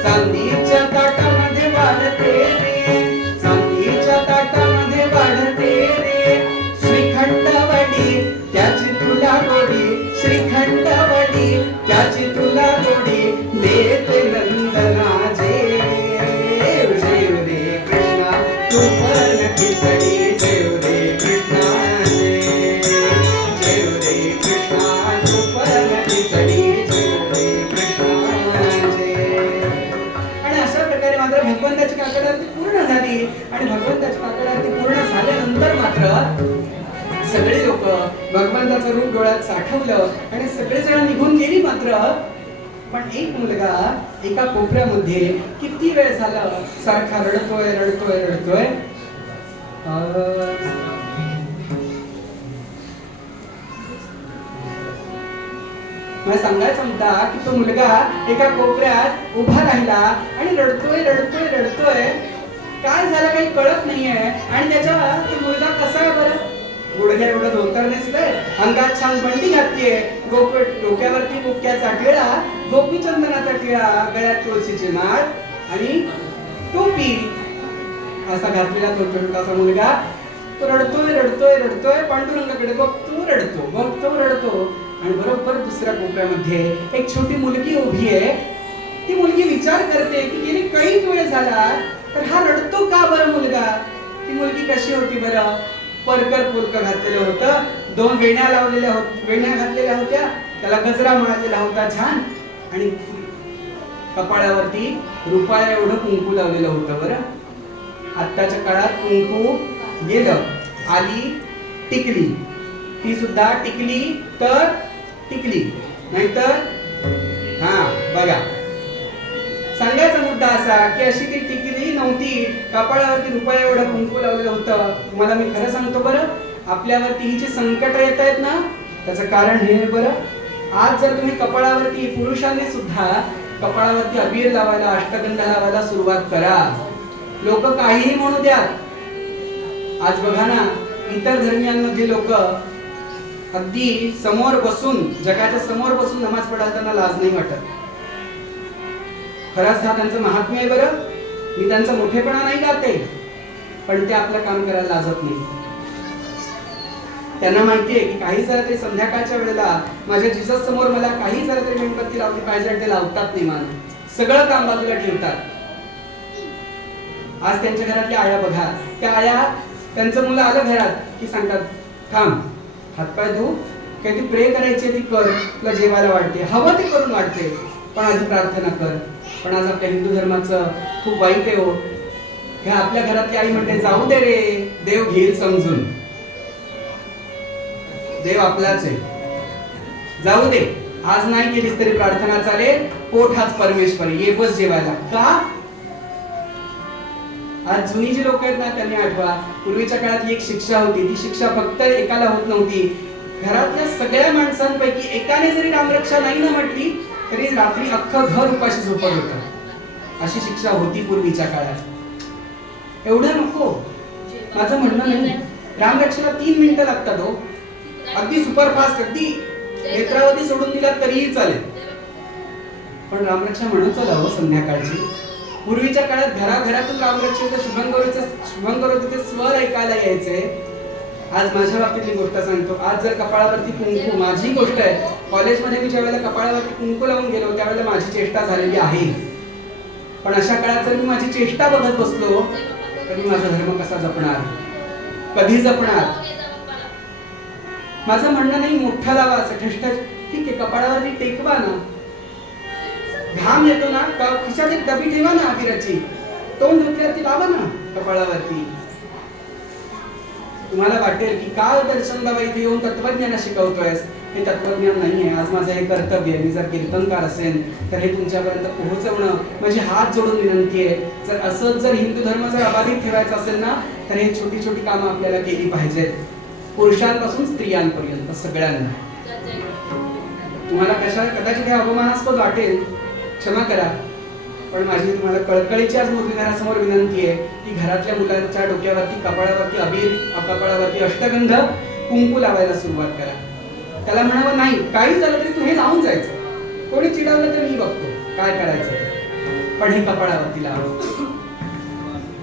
चांदीच्या ताटामध्ये वाढते रे, चांदीच्या ताटामध्ये वाढते रे. श्रीखंडवडी त्याची तुला गोडी, श्रीखंडवडी त्याची तुला गोडी, देते नंदना जय. जय रे कृष्णा तूप न खिचडी, जय रे कृष्णा जय, जय रे कृष्णा तूप न खिचडी, जय रे कृष्णा जय. आणि अशा प्रकारे मात्र भगवंताची काकड आरती पूर्ण झाली. आणि भगवंताची काकड आरती पूर्ण झाल्यानंतर मात्र सगळे लोक भगवंताचं रूप डोळ्यात साठवलं आणि सगळेजण निघून गेली. मात्र पण एक मुलगा एका कोपऱ्यामध्ये किती वेळ झाला सारखा रडतोय रडतोय रडतोय. मला सांगायचा मुद्दा की तो मुलगा एका कोपऱ्यात उभा राहिला आणि रडतोय रडतोय रडतोय. काय झालं काही कळत नाहीये. आणि त्याच्या तो मुलगा कसा आहे बरं, गुडघ्या एवढं धोतर नेसलंय, अंगात छान बंडी घातलीये, डोक्यावरती बुक्क्याचा टिळा, गोपीचंदनाचा टिळा, गळ्यात तुळशीची नाळ आणि टोपी असा घातलेला तो छोटासा मुलगा. तो रडतोय रडतोय रडतोय. पांडुरंगाकडे बघतो रडतो बघतो रडतो. आणि बरोबर दुसऱ्या कोपऱ्यामध्ये एक छोटी मुलगी उभी आहे. ती मुलगी विचार करते की गेली काही वेळ झाला तर हा रडतो का बरं मुलगा. ती मुलगी कशी होती बरं, परकर पुलक घातलेलं होतं, 2 वेण्या घातलेल्या होत्या, त्याला गजरा माळलेला होता छान, आणि कपाळावरती रुपया एवढं कुंकू लावलेलं होतं बरं. आत्ताच्या काळात कुंकू गेलं, आली टिकली. ती सुद्धा टिकली तर टिकली, नाहीतर बघा. सांगायचा मुद्दा असा की अशी ती टिकली नव्हती, कपाळावरती रुपया एवढं कुंकू लावलेलं होतं. तुम्हाला मी खरं सांगतो बरं, आपल्यावरती ही जी संकट येत आहेत ना, त्याचं कारण हे बरं. आज जर तुम्ही कपाळावरती, पुरुषांनी सुद्धा कपाळावरती अबीर लावायला, अष्टगंध लावायला सुरुवात करा. लोक काहीही म्हणू द्या. आज बघा ना, इतर धर्मियांमध्ये लोक अगदी समोर बसून, जगाच्या समोर बसून नमाज पडायला त्यांना लाज नाही वाटत. खरंच हा त्यांचं महात्म्य आहे बरं. मी त्यांचा मोठेपणा नाही गाते, पण ते आपलं काम करायला लाजत नाही. त्यांना माहितीये की काही जरा ते संध्याकाळच्या वेळेला माझ्या जिजस समोर मला काही जरा तरी मेणबत्ती लावली पाहिजे, आणि ते लावतात नाही. मान सगळं काम बाजूला ठेवतात. आज त्यांच्या घरातल्या आया बघा, त्या आया त्यांचं मुलं आलं घरात की सांगतात, थांब हातपाय धू, काही ती प्रे करायची ती कर, तुला जेवायला वाटते, हवं ते करून वाटते, पण आधी प्रार्थना कर. पण आज आपल्या हिंदू धर्माचं खूप वाईट आहे हो. ह्या आपल्या घरातली आई म्हणते, जाऊ दे रे, देव घेईल समजून, देव आपलाच आहे, जाऊ दे, आज नाही केलीस तरी प्रार्थना चालेल, पोट हाच परमेश्वर, ये बस जेवायला. का? आज जुनी जी लोक आहेत ना, त्यांनी आठवा, पूर्वीच्या काळात एक शिक्षा होती. ती शिक्षा फक्त एकाला होत नव्हती, घरातल्या सगळ्या माणसांपैकी एकाने जरी रामरक्षा नाही ना म्हटली तरी रात्री अख्खं घर उपाशी झोपत होतं. अशी शिक्षा होती पूर्वीच्या काळात. एवढं नको. माझं म्हणणं नाही, रामरक्षेला 3 मिनिटं लागतात हो, अगदी सुपरफास्ट, अगदी नेत्रावती सोडून दिला तरीही चालेल, पण रामरक्षा म्हणत चला हो संध्याकाळची. पूर्वीच्या काळात घराघरातून रामरक्षेचं शुभंकरोतीचे स्वर ऐकायला यायचे. आज माझ्या बाबतीतली गोष्ट सांगतो. आज जर कपाळावरती कुंकू, माझी गोष्ट आहे, कॉलेजमध्ये मी ज्या वेळेला कपाळावरती कुंकू लावून गेलो त्यावेळेला माझी चेष्टा झालेली आहे. पण अशा काळात जर मी माझी चेष्टा बघत बसलो तर मी माझा धर्म कसा जपणार, कधी जपणार? माझं म्हणणं नाही मोठा लावा असं ठष्ट, ठीक आहे, कपाळावरती टेकवा ना, घाम येतो ना, खिशात एक डबी ठेवा ना अबीराची, तोंड धुतल्यावरती लावा ना कपाळावरती. तुम्हाला वाटेल की का दर्शन बाबा इथे येऊन तत्वज्ञान शिकवतोयस. हे तत्वज्ञान नाहीये. आज माझं हे कर्तव्य आहे. मी जर कीर्तनकार असेल तर हे तुमच्यापर्यंत पोहोचवणं म्हणजे हात जोडून विनंती आहे. जर असंच जर हिंदू धर्म जर अबाधित ठेवायचा असेल ना तर हे छोटी छोटी कामं आपल्याला केली पाहिजेत, पुरुषांपासून स्त्रियांपर्यंत सगळ्यांना. तुम्हाला कदाचित हे अवमानास्पद वाटेल, क्षमा करा, पण माझी तुम्हाला कळकळीची आज मुरलीधरासमोर विनंती आहे की घरातल्या मुलांच्या डोक्यावरती, कपाळावरती अबीर, कपाळावरती अष्टगंध, कुंकू लावायला सुरुवात करा. त्याला म्हणावं नाही, काही झालं तरी तू हे लावून जायचं, कोणी चिडवलं तर मी बघतो काय करायचं, पण हे कपाळावरती लावा.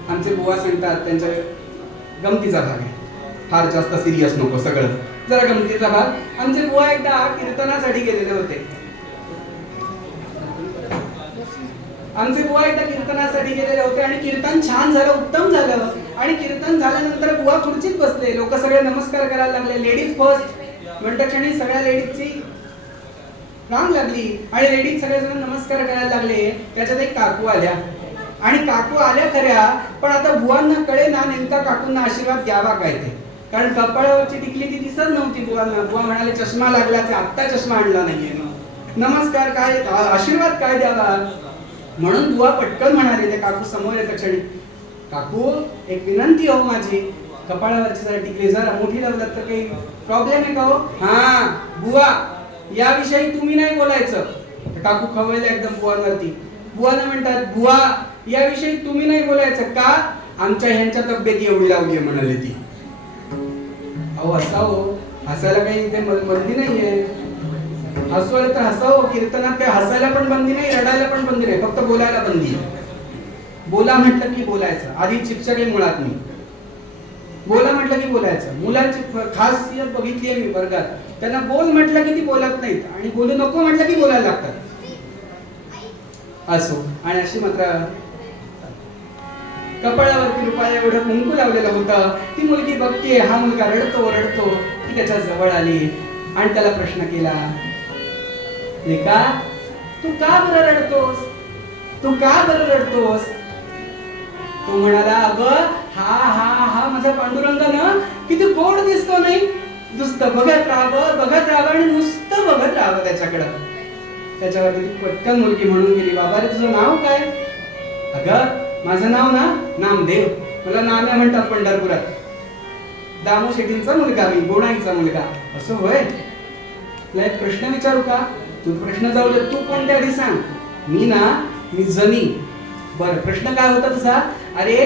आमचे बुवा सांगतात, त्यांच्या गमतीचा भाग आहे, फार जास्त सिरियस नको, सगळं जरा गमतीचा भाग. आमचे बुवा एकदा कीर्तनासाठी गेलेले होते. आमचे बुवा एकदा कीर्तनासाठी गेलेले होते आणि कीर्तन छान झालं, उत्तम झालं. आणि कीर्तन झाल्यानंतर बुवा खुर्चीत बसले, लोक सगळे नमस्कार करायला लागले. लेडीज फर्स्ट म्हणता क्षणी सगळ्या लेडीजची रांग लागली आणि लेडीज सगळेजण नमस्कार करायला लागले. त्याच्यात एक काकू आल्या आणि काकू आल्या खऱ्या, पण आता बुवांना कळे ना नेमका काकूंना आशीर्वाद द्यावा काय ते. कारण कपाळावरची टिकली ती दिसत नव्हती बुवांना. बुवा म्हणाले चष्मा लागलाच, आत्ता चष्मा आणला नाहीये ना, नमस्कार काय आशीर्वाद काय द्यावा. म्हणून बुवा पटकन म्हणाले, ते काकू समोर येतं क्षणी, काकू एक विनंती हो माझी, कपाळावरची जरा टिकली जरा मोठी लावलात तर काही प्रॉब्लेम आहे का हो. हा बुवा याविषयी तुम्ही नाही बोलायचं. काकू खवळले एकदम बुवांवरती. बुवाने म्हणतात, बुवा याविषयी तुम्ही नाही बोलायचं का, आमच्या ह्यांच्या तब्येती एवढी लावली आहे म्हणाले ती. अहो हसावं, हसायला काही इथे बंदी नाहीये, हसवायला तर हसावं. कीर्तनात काही हसायला पण बंदी नाही, रडायला पण बंदी नाही, फक्त बोलायला बंदी. बोला म्हटलं की बोलायचं. आधी शिक्षक आहे मुळात मी, बोला म्हटलं की बोलायचं. मुलांची खासियत बघितली आहे मी वर्गात, त्यांना बोल म्हटलं की ती बोलत नाहीत आणि बोलू नको म्हटलं की बोलायला लागतात. असो. आणि अशी मात्र कपाळावरती रुपया एवढं कुंकू लावलेलं होतं. ती मुलगी बघतीये, हा मुलगा रडतो रडतो. ती त्याच्या जवळ आली आणि त्याला प्रश्न केला, लेका तू का बरं रडतोस, तू का बरं रडतोस. तो म्हणाला, अगं हा हा हा माझा पांडुरंग ना किती गोड दिसतो नाही, नुसतं बघत राहावं आणि नुसतं बघत राहावं त्याच्याकडं. त्याच्यावरती ती पटकन मुलगी म्हणून गेली, बाबा रे तुझं नाव काय. अगं माझं नाव ना नामदेव, मला नाम्या म्हणतात पंढरपुरात. दामू शेट्टींचा मुलगा मी, गोणाईचा मुलगा. असं होय. तुला एक प्रश्न विचारू का. तू प्रश्न जाऊ दे, तू कोणत्या आधी सांग. मी जनी. बरं प्रश्न काय होता तुझा. अरे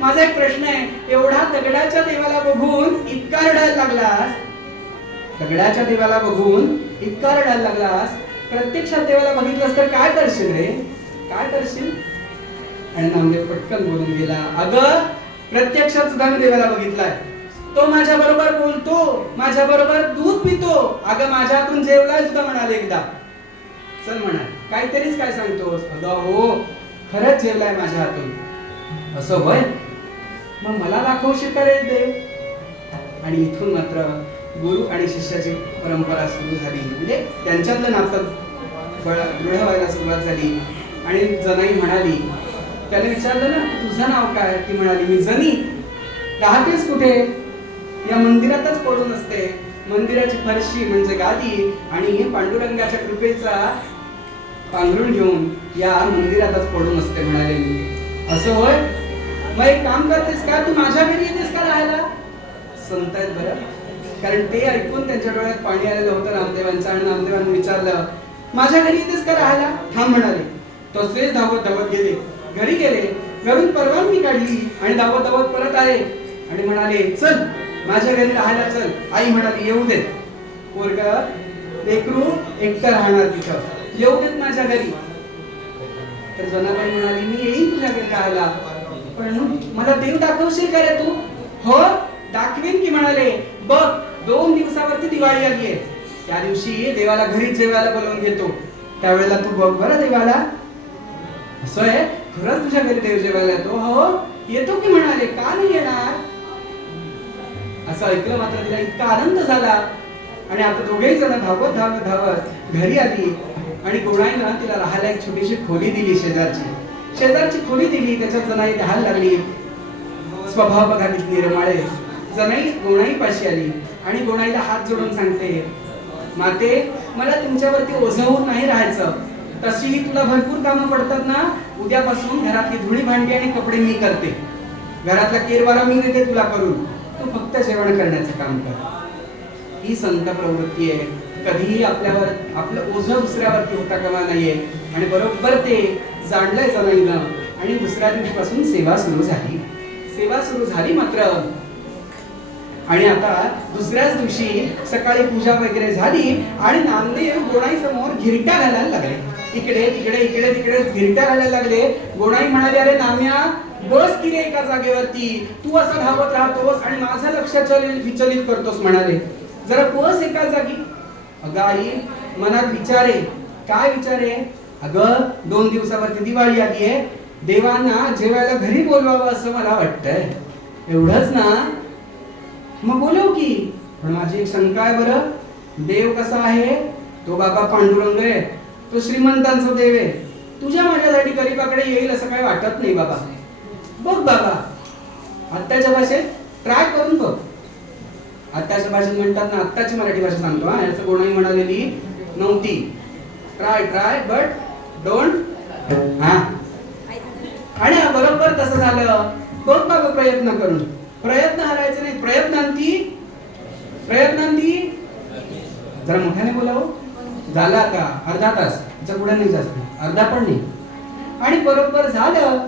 माझा एक प्रश्न आहे, एवढा दगडाच्या देवाला बघून इतका रडायला लागलास, दगडाच्या देवाला बघून इतका रडायला लागलास, प्रत्यक्षात देवाला बघितलंस तर काय करशील रे, काय करशील. आणि नामदेव पटकन बोलून गेला, अगं प्रत्यक्षात सुद्धा मी देवाला बघितलाय, तो माझ्या बरोबर बोलतो, माझ्या बरोबर दूध पितो. अगं माझ्या हातून जेवलाय सुद्धा म्हणाले एकदा. चल म्हणा काहीतरीच काय सांगतोस. अगं हो खरंच जेवलाय माझ्या हातून. असं होय, मग मला दाखवशील का रे देव. आणि इथून मात्र गुरु आणि शिष्याची परंपरा सुरू झाली, म्हणजे त्यांच्यातलं नातं दृढ व्हायला सुरुवात झाली. आणि जनाई म्हणाली, त्याने विचारलं ना तुझं नाव काय. ती म्हणाली, मी जनी. राहतेस कुठे. या मंदिरातच पडून असते. मंदिराची फरशी म्हणजे गादी आणि पांडुरंगाच्या कृपेचा पांघरून घेऊन या मंदिरातच पडून असते म्हणाले मी. असं होय, मग एक काम करतेस का, तू माझ्या घरी येतेस का राहायला. संत आहेत बरं, कारण ते ऐकून त्यांच्या डोळ्यात पाणी आलेलं होतं नामदेवांचं. आणि नामदेवांनी विचारलं, माझ्या घरी येतेस का राहायला. थांब म्हणाले. तसेच धावत धावत गेले, घरी गेले, घरून परवानगी काढली आणि धावत धावत परत आले आणि म्हणाले, चल माझ्या घरी राहायला चल. आई म्हणाली, येऊ देत. पोरगा लेकरू एकटं राहणार तिथं, येऊ देत माझ्या घरी. तर जनाबाई म्हणाली, मी येईन तुझ्या घरी राहायला, पण मला देव दाखवशील का रे तू. हो दाखवीन की म्हणाले. बघ 2 दिवसावरती दिवाळी आली आहे, त्या दिवशी देवाला घरी जेवायला बोलवून घेतो, त्यावेळेला तू बघ बरं देवाला. असं आहे, खरंच तुझ्या घरी देव जेवायला येतो. हो येतो की म्हणाले, का नाही येणार. असं ऐकलं मात्र तिला इतका आनंद झाला. आणि आता दोघेही जण धावत धावत धावत घरी आली आणि गोणाईनं तिला राहायला एक छोटीशी खोली दिली, शेजारची खोली दिली. त्याच्यात जनाई राहायला लागली. स्वभाव बघा किती निर्मळ. जनाई गोणाई पाशी आली आणि गोणाईला हात जोडून सांगते, माते मला तुमच्यावरती ओझं होऊन नाही राहायचं, तशीही तुला भरपूर कामं पडतात ना. उद्यापासून घरातली धुळी भांडी आणि कपडे मी करते, घरातला केरवारा मी देते तुला करून, तू फक्त जेवण करण्याचं काम कर. ही संत प्रवृत्ती आहे. कधीही आपल्यावर आपलं ओझं दुसऱ्यावरती होता कामा नाहीये. आणि बरोबर ते जाणलंय जनाईनं. आणि दुसऱ्या दिवशीपासून सेवा सुरू झाली मात्र. आणि आता दुसऱ्याच दिवशी सकाळी पूजा वगैरे झाली आणि नामदेव गोणाई समोर घिरट्या घालायला लागले. इकडे तिकडे घिरट्या घालायला लागले. गोणाई म्हणाली, अरे नाम्या बस की रे एका जागेवरती, तू असं धावत राहतोस आणि माझं लक्ष विचलित करतोस म्हणाले, जरा बस एका जागी. अगं आई मनात विचारे. काय विचारे. अगं 2 दिवसावरती दिवाळी आली आहे, देवांना जेवायला घरी बोलवावं असं मला वाटतंय. एवढंच ना, मग बोलव की. पण माझी एक शंका आहे बरं, देव कसा आहे. तो बाबा पांडुरंग आहे, तो श्रीमंतांचा देव आहे. तुझ्या माझ्यासाठी गरीबाकडे येईल असं काही वाटत नाही बाबा. बघ बाबा आत्ताच्या भाषेत ट्राय करून बघ. आत्ताच्या भाषेत म्हणतात ना, आत्ताची मराठी भाषा सांगतो हा, याचं कोणाही म्हणालेली नव्हती. ट्राय ट्राय बट डोंट हा. आणि बरोबर तसं झालं. बघ बाबा प्रयत्न करून, प्रयत्न हरायचे नाही. प्रयत्नांती जरा मोठ्याने बोलावं. झालं आता अर्धा तास, त्याच्या पुढे नाही जास्त, अर्धा पण नाही. आणि बरोबर झालं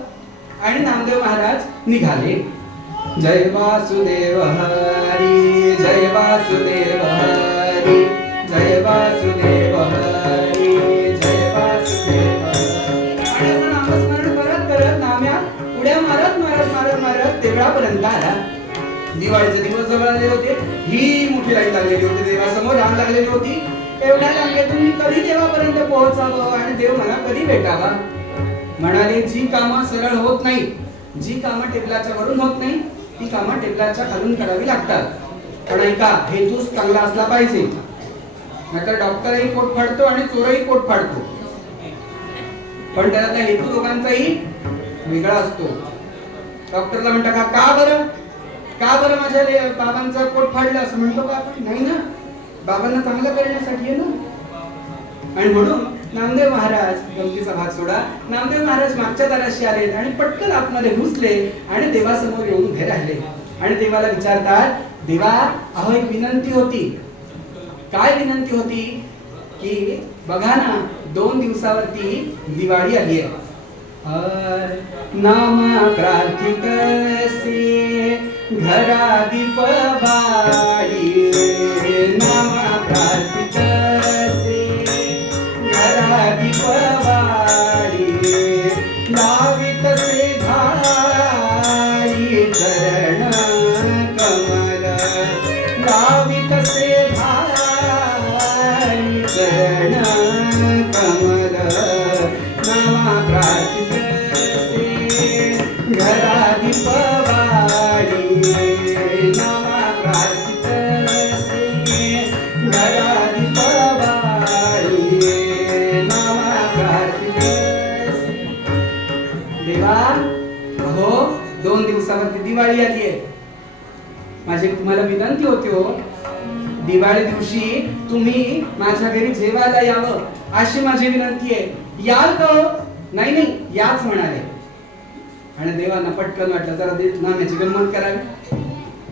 आणि नामदेव महाराज निघाले. जय वासुदेव हरी, जय वासुदेव हरी, जय वासुदेव हरी, जय वासुदेव हरी. आणि असं नामस्मरण करत करत नाम्या उड्या मारत मारत मारत मारत देवळापर्यंत आला. दिवाळीचे दिवस जवळ आले होते. ही मोठी लाईन लागलेली होती, देवासमोर रांग लागलेली होती. एवढ्या रांगेतून मी कधी देवापर्यंत पोहोचावं आणि देव मला कधी भेटावा. म्हणाले, जी कामं सरळ होत नाही, जी कामं टेबलाच्या वरून होत नाही, ती कामं टेबलाच्या खालून करावी लागतात. पण ऐका, हेतूच चांगला असला पाहिजे. नाहीतर डॉक्टरही पोट फाडतो आणि चोरही पोट फाडतो. पण त्याला त्या हेतू दोघांचाही वेगळा असतो. डॉक्टरला म्हणता का बरं माझ्या बाबांचं पोट फाडलं असं म्हणतो का आपण? नाही ना, बाबांना चांगलं करण्यासाठी आहे ना. आणि म्हणून नामदेव महाराज, गमतीचा भाग सोडा, नामदेव महाराज मागच्या दाराशी आले आणि पटकन आतमध्ये घुसले आणि देवासमोर येऊन उभे राहिले. आणि देवाला विचारतात, देवा अहो एक विनंती होती. काय विनंती होती? की बघा ना, 2 दिवसावरती दिवाळी आली आहे. नामा प्रार्थित से घरा दीप बाळी, नामा प्रार्थित से घरा दीप बाळी, लावित से भाई चरण कमल, लावित से भाई चरण कमल, नामा प्रार्थित से घरा दीप बाळी, नामा प्रार्थित से घरा दीप बाळी, नामा प्रार्थित से. देवा अहो 2 दिवसावरती दिवाळी आली आहे. माझी तुम्हाला विनंती होती हो, दिवाळी दिवशी तुम्ही माझ्या घरी जेवायला यावं अशी माझी विनंती आहे. याल का? नाही नाही याच म्हणाले. आणि देवांना पटकन वाटलं जरा नाम्याची गंमत करावी.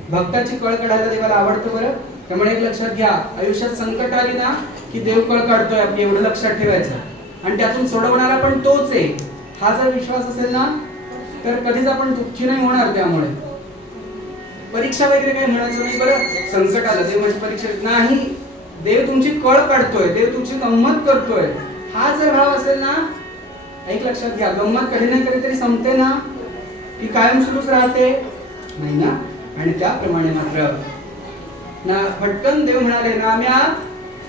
भक्ताची कळ काढायला देवाला आवडतं बरं. त्यामुळे एक लक्षात घ्या, आयुष्यात संकट आली ना की देव कळ काढतोय आपली, एवढं लक्षात ठेवायचं. आणि त्यातून सोडवणारा पण तोच आहे. हा जर विश्वास असेल ना तर कधीच आपण दुःखी नाही होणार. त्यामुळे परीक्षा वगैरे काही म्हणायचं नाही बरं. संकट आलं देव म्हणजे परीक्षा नाही, देव तुमची कळ काढतोय, देव तुमची गंमत करतोय. हा जर भाव असेल ना, एक लक्षात घ्या, गंमत कधी नाही कधीतरी संपते ना, की कायम सुरूच राहते नाही ना. आणि त्याप्रमाणे मात्र ना फटकन देव म्हणाले,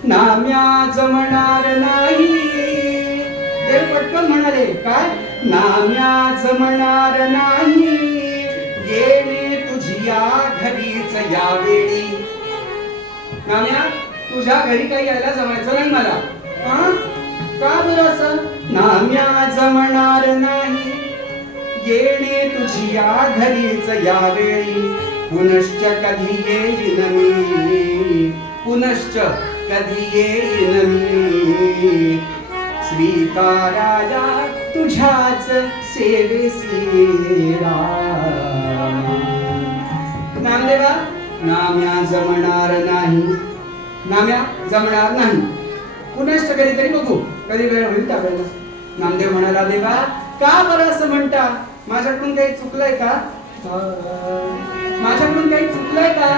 नाम्या जमणार नाही. देव पटकन म्हणाले काय? नाम्या जमणार नाही, येणे तुझ्या घरीच यावेळी. नाम्या तुझ्या घरी काही यायला जमायचं नाही मला. का बरं असं? नाम्या जमणार नाही, येणे तुझ्या घरीच यावेळी. पुनश्च कधी येईन मी, पुनश्च कधी येईन मी, स्वीकाराया तुझ्याच सेवेसी राम. नामदेवा नाम्या जमणार नाही, नाम्या जमणार नाही. पुनश्च कधीतरी बघू, कधी वेळ होईल त्यावेळेला. नामदेव म्हणाला, देवा का बरं असं म्हणता? माझ्याकडून काही चुकलंय का? माझ्याकडून काही चुकलंय का?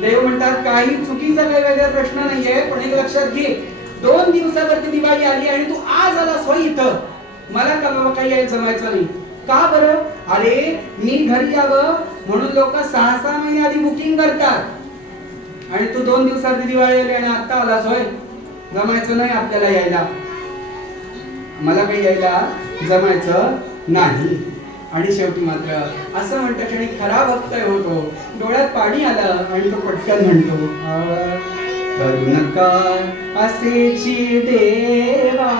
देव म्हणतात, काही चुकीचा काही वेगळा प्रश्न नाहीये. पण एक लक्षात घे, 2 दिवसावरती दिवाळी आली आणि तू आज आलास होय इथं. मला का बाबा काही यायला जमायचं नाही. का बरं? अरे मी घरी यावं म्हणून लोक 6-6 महिने आधी बुकिंग करतात. आणि तू 2 दिवसावरती दिवाळी आली आणि आता आलास होय. जमायचं नाही आपल्याला यायला. मला काही यायला जमायचं नाही. आणि शेवटी मात्र असं म्हणतं क्षणी खरा भक्त होतो. डोळ्यात पाणी आलं आणि तो पटकन म्हणतो, करू नका असेची देवा,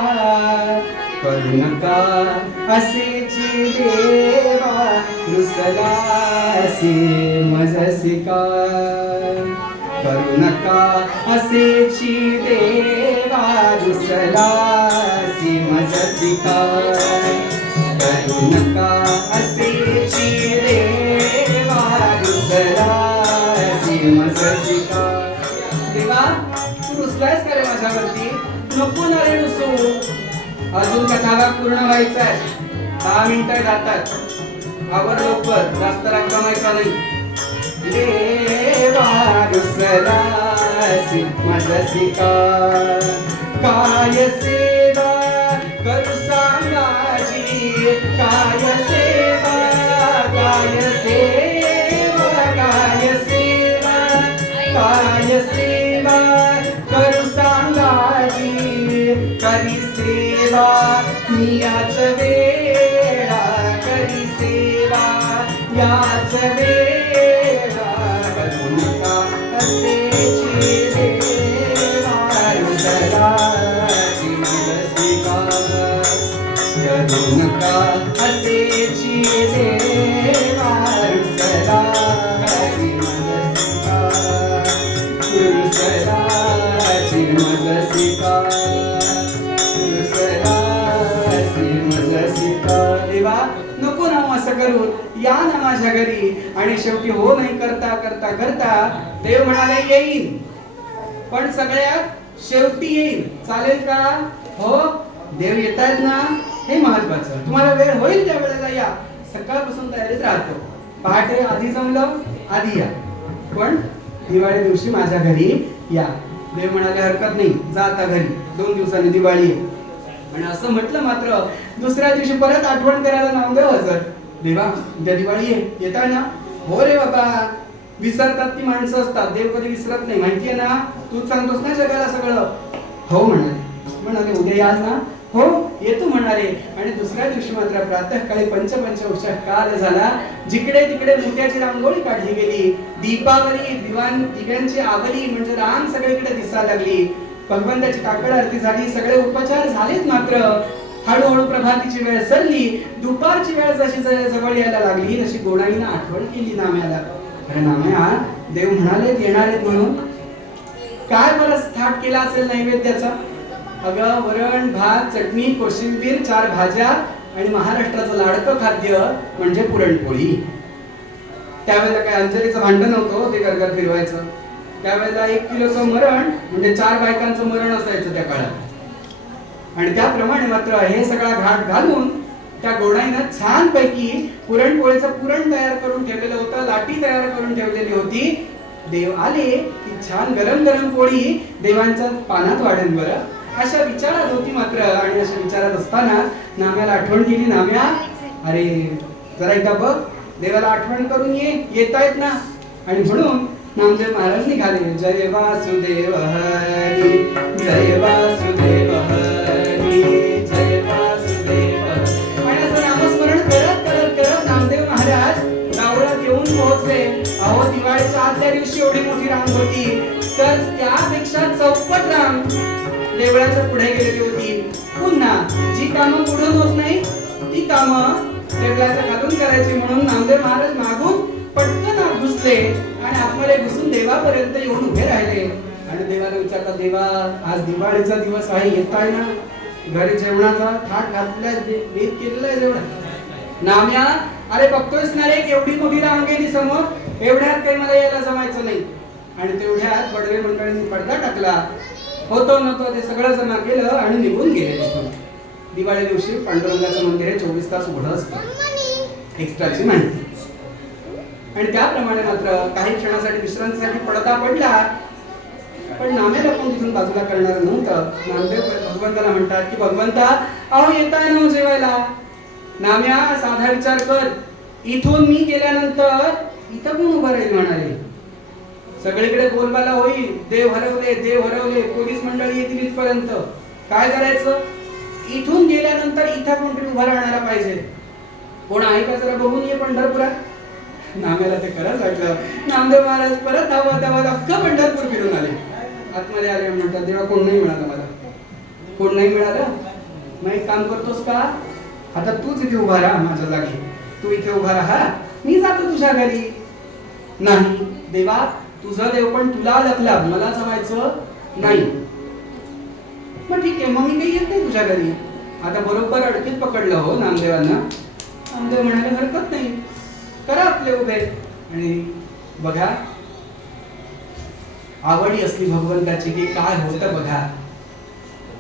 करू नका असेची देवा, रुसलासी मजसी का. करू नका असेची देवा रुसलासी मजसी काय. करू नका असेची देवा रुसलासी मजसी काय. देवा तू रुसलायस का रे माझ्यावरती? नको ना रे रुसू. अजून कथाभाग पूर्ण व्हायचा आहे. 10 मिनिटं जातात. आवर लवकर, जास्त राग जमायचा नाही. देवा रुसलासी मजसी काय. काय सेवा करू सांगाजी. काय सेवा काय सेवा काय सेवा काय सेवा करू सांगाजी. करी सेवा मी याच वेळा. करी सेवा याच वेळा. करू नका असेची देवा रुसलासी मजसी काय. करू नका असेची देवा रुसलासी मजसी काय. रुसलासी मजसी काय. देवा नको ना असं करून. या ना माझ्या घरी. आणि शेवटी हो नाही करता करता करता देव म्हणाले येईन, पण सगळ्यात शेवटी येईन. चालेल का? हो देव येत आहेत ना, हे महत्वाचं. तुम्हाला वेळ होईल त्या वेळेला या. सकाळपासून तयारीत राहतो. पहाटे आधी जमलं आधी या, पण दिवाळी दिवशी माझ्या घरी या. देव म्हणाले हरकत नाही, जा आता घरी. 2 दिवसांनी दिवाळी आहे. आणि असं म्हटलं मात्र दुसऱ्या दिवशी परत आठवण करायला नामदेव हजर. देवा उद्या दिवाळी आहे, येताय ना? हो रे बाबा. विसरतात ती माणसं असतात, देव कधी विसरत नाही. माहितीये ना, तूच सांगतोस ना जगाला सगळं. हो म्हणाले उद्या या ना? हो येतो म्हणाले. आणि दुसऱ्या दिवशी मात्र प्रातःकाळी पंचपंचवृषा काल झाला. जिकडे तिकडे मोत्याची रांगोळी काढली गेली. दीपावली दिव्यांची आवली म्हणजे रांग सगळीकडे दिसायला लागली. भगवंताची काकड आरती झाली. सगळे उपचार झालेत. मात्र हळूहळू प्रभातीची वेळ सरली. दुपारची वेळ जशी जवळ यायला लागली तशी गोडाईनं आठवण केली नाम्याला. अरे नाम्या, देव म्हणाले येणार आहेत म्हणून. काय बरं थाट केला असेल नैवेद्याचा? अगं वरण भात चटणी कोशिंबीर 4 भाज्या आणि महाराष्ट्राचं लाडकं खाद्य म्हणजे पुरणपोळी. त्यावेळेला काय अंजलीचं भांडण नव्हतं ते गरगर फिरवायचं. त्यावेळेला 1 किलोचं मरण म्हणजे 4 बायकांचं मरण असायचं त्या काळात. आणि त्याप्रमाणे मात्र हे सगळा घाट घालून त्या गोडाईनं छान पैकी पुरणपोळीचं पुरण तयार करून ठेवलेलं होतं. लाटी तयार करून ठेवलेली होती. देव आले की छान गरम गरम पोळी देवांच्या पानात वाढेल बरं, अशा विचारात होती मात्र. आणि अशा विचारात असताना नाम्याला आठवण केली. नाम्या, अरे जरा एकदा बघ, देवाला आठवण करून येत आहेत ना. आणि म्हणून नामदेव महाराज निघाले. जय वासुदेव हरी, जय वासुदेव हरी, जय वासुदेव. आणि असं नामस्मरण करत करत करत नामदेव महाराज गावात येऊन पोहोचले. अहो दिवाळीच्या आदल्या दिवशी एवढी मोठी रांग होती, तर त्यापेक्षा चौपट रांग देवळाच्या पुढे गेलेली होती. पुन्हा जी कामं पुढून होत नाही ती कामं देवळाच्या खालून करायची म्हणून नामदेव महाराज मागून पटकन आत घुसले आणि आतमध्ये घुसून देवापर्यंत येऊन उभे राहिले. आणि देवाला विचारतात, देवा आज दिवाळीचा दिवस आहे, येताय ना? घरी जेवणाचा थाट घातलेला बेत केलेला आहे जेवण. नाम्या, अरे बघतोयस ना रे एवढी मोठी रांग गेली समोर, एवढ्यात काही मला यायला जमायचं नाही. आणि तेवढ्यात बडवे मंडळींनी पडदा टाकला. होतो नव्हतं ते सगळं जमा केलं आणि निघून गेले तिथून. दिवाळी दिवशी पांडुरंगाचं मंदिर हे 24 तास उघडं असतं. एक्स्ट्राची माहिती. आणि त्याप्रमाणे मात्र काही क्षणासाठी विश्रांतीसाठी पडदा पडला. पण नाम्याला पण तिथून बाजूला करणार नव्हतं. नामदेव भगवंताला म्हणतात की भगवंता, अहो येताय ना जेवायला. नाम्या, साधा विचार कर, इथून मी गेल्यानंतर इथं कोण उभं राहील म्हणाले. सगळीकडे बोलबाला होईल, देव हरवले, पोलीस मंडळी येतील इथपर्यंत. काय करायचं? इथून गेल्यानंतर इथं कोणतरी उभा राहणारा पाहिजे. कोण आहे का जरा बघून ये पंढरपुरात. नाम्याला ते खरंच वाटलं. नामदेव महाराज परत धावत अख्खं पंढरपूर फिरून आले. आतमध्ये आले म्हणतात, देवा कोण नाही मिळालं मला. कोण नाही मिळालं? मग एक काम करतोस का, आता तूच इथे उभा राहा माझ्या जागी. तू इथे उभा राहा, मी जातो तुझ्या घरी. नाही देवा, तुझा देव पण तुला लपला, मला जमायचं नाही. मग ठीक आहे, मग मी काही येत नाही तुझ्या घरी. आता बरोबर अडकीत पकडलं हो नामदेवांना. नामदेव म्हणाले हरकत नाही, करा आपले उभे. आणि बघा आवडी असली भगवंताची की काय होतं बघा.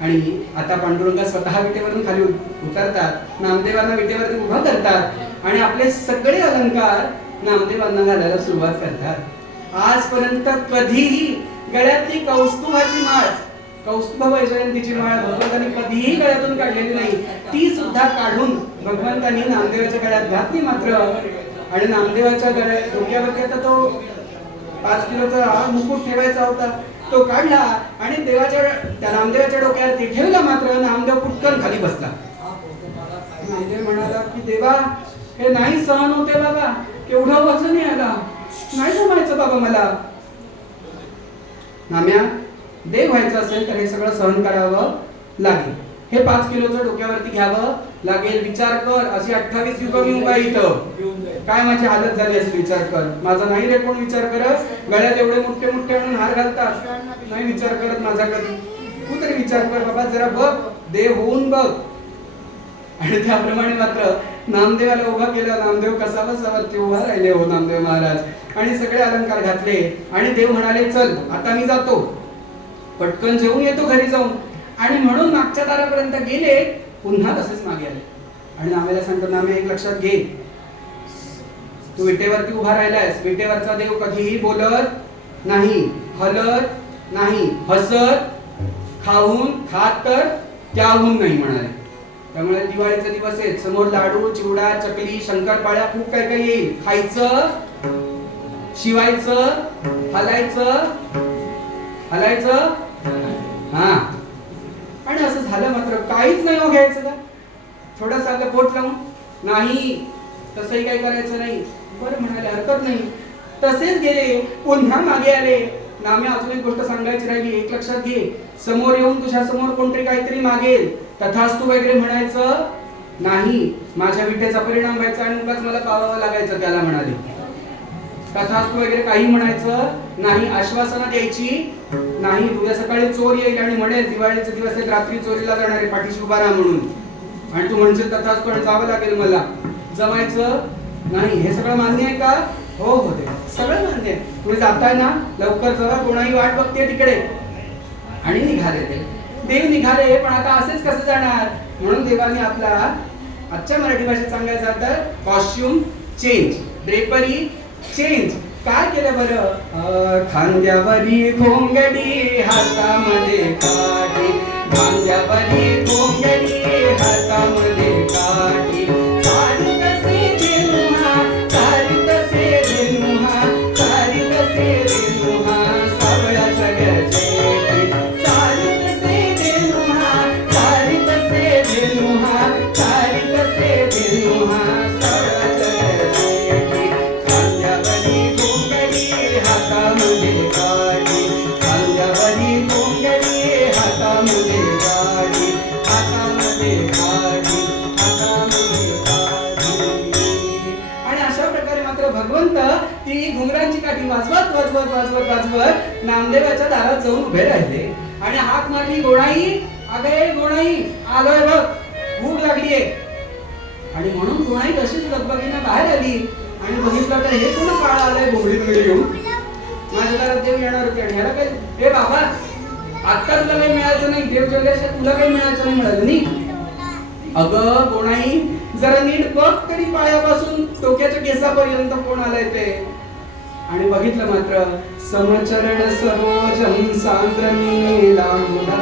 आणि आता पांडुरंग स्वतः विटेवरून खाली उतरतात, नामदेवांना विटेवरती उभा करतात आणि आपले सगळे अलंकार नामदेवांना घालायला सुरुवात करतात. आजपर्यंत कधीही गळ्यातली कौस्तुभाची माळ, कौस्तुभ वैजयंतीची माळ भगवंतांनी कधीही गळ्यातून काढलेली नाही. ती सुद्धा काढून भगवंतांनी नामदेवाच्या गळ्यात घातली मात्र. आणि नामदेवाच्या गळ्यात डोक्यावरती आता तो 5 किलोचा मुकुट ठेवायचा होता, तो काढला आणि त्या नामदेवाच्या डोक्यावरती ठेवला मात्र. नामदेव पुटकन खाली बसला. नामदेव म्हणाला की देवा हे नाही सहन होते बाबा, केवढं वजन आला, नाही जमायचं बाबा मला. नाम्या, देव व्हायचं असेल तर हे सगळं सहन करावं लागेल. हे 5 किलोचं डोक्यावरती घ्यावं लागेल. विचार कर, अशी 28 युग मी उभा इथं, काय माझी हालत झाली असेल विचार कर. माझा नाही रे कोण विचार करत. गळ्यात एवढे मोठे मोठे म्हणून हार घालतात, नाही विचार करत माझा कधी. तू तरी विचार कर बाबा, जरा बघ, देव होऊन बघ. आणि त्याप्रमाणे मात्र नामदेवाला उभा केला. नामदेव कसा बसावरती उभा राहिले हो नामदेव महाराज. आणि सगळे अलंकार घातले आणि देव म्हणाले चल आता मी जातो, पटकन जेवून येतो घरी जाऊन. आणि म्हणून मागच्या दारापर्यंत गेले, पुन्हा तसेच मागे आले. आणि नाम्याला सांगतो, नाम्या एक लक्षात घे, तू विटेवरती उभा राहिलायस. विटेवरचा देव कधीही बोलत नाही, हलत नाही, हसत, खात तर त्याहून नाही म्हणाले. त्यामुळे दिवाळीचे दिवस आहेत, समोर लाडू, चिवडा, चकली, शंकरपाळ्या, खूप काय काय येईल. खायचं, शिवायचं, हलायचं हा. आणि असं झालं मात्र काहीच नाही हो घ्यायचं का, थोडं साधं पोट लावून नाही, तसंही काही करायचं नाही. बरं म्हणाले हरकत नाही. तसेच गेले, पुन्हा मागे आले. नाम्या अजून एक गोष्ट सांगायची राहिली, एक लक्षात घे. समोर येऊन तुझ्या समोर कोणतरी काहीतरी मागेल, तथास्तु वगैरे म्हणायचं नाही. माझ्या विटेचा परिणाम व्हायचा आणि उगाच मला पावावं लागायचं. त्याला म्हणाले तथास्तु वगैरे काही म्हणायचं नाही. आश्वासना द्यायची नाही. उद्या सकाळी चोर येईल आणि म्हणेल दिवाळीचे दिवस आहेत, रात्री चोरीला जाणार आहे, पाठीशी उभा राहा म्हणून. आणि तू म्हणशील तथास्तु आणि जावं लागेल मला, जमायचं नाही. हे सगळं मान्य आहे का? हो होते, सगळं मान्य आहे. तुम्ही जाताय ना, लवकर जावा, कोणाही वाट बघते तिकडे. आणि निघाले ते देव निघाले. पण आता असेच कसं जाणार, म्हणून देवाने आपला आजच्या मराठी भाषेत सांगायचं तर कॉस्ट्युम चेंज, ड्रेपरी चेंज. काय केलं बरं? खांद्यावरी घोंगडी, हातामध्ये काठी, खांद्यावरी घोंगडी, हातामध्ये काठी. वाजवत नामदेवाच्या दारात जाऊन उभे राहिले आणि हाक मारली, गोणाई, अगे गोणाई, आलोय बघ, भूक लागलीये. आणि म्हणून गोणाई तशीच लगबगीने बाहेर आली आणि बघितलं तर हे कोण काळा आलाय घोंगडी वगैरे घेऊन. माझ्या दारात देव येणार होते आणि ह्याला काय, हे बाबा आता तुला काही मिळायचं नाही, देव जेवल्याशिवाय तुला काही मिळायचं नाही म्हणाल नाही. अगं गोणाई, जरा नीट बघ तरी, पायापासून डोक्याच्या केसापर्यंत कोण आलाय ते. आणि बघितलं मात्र समचरण सरोजम सांद्रनीलांबुदा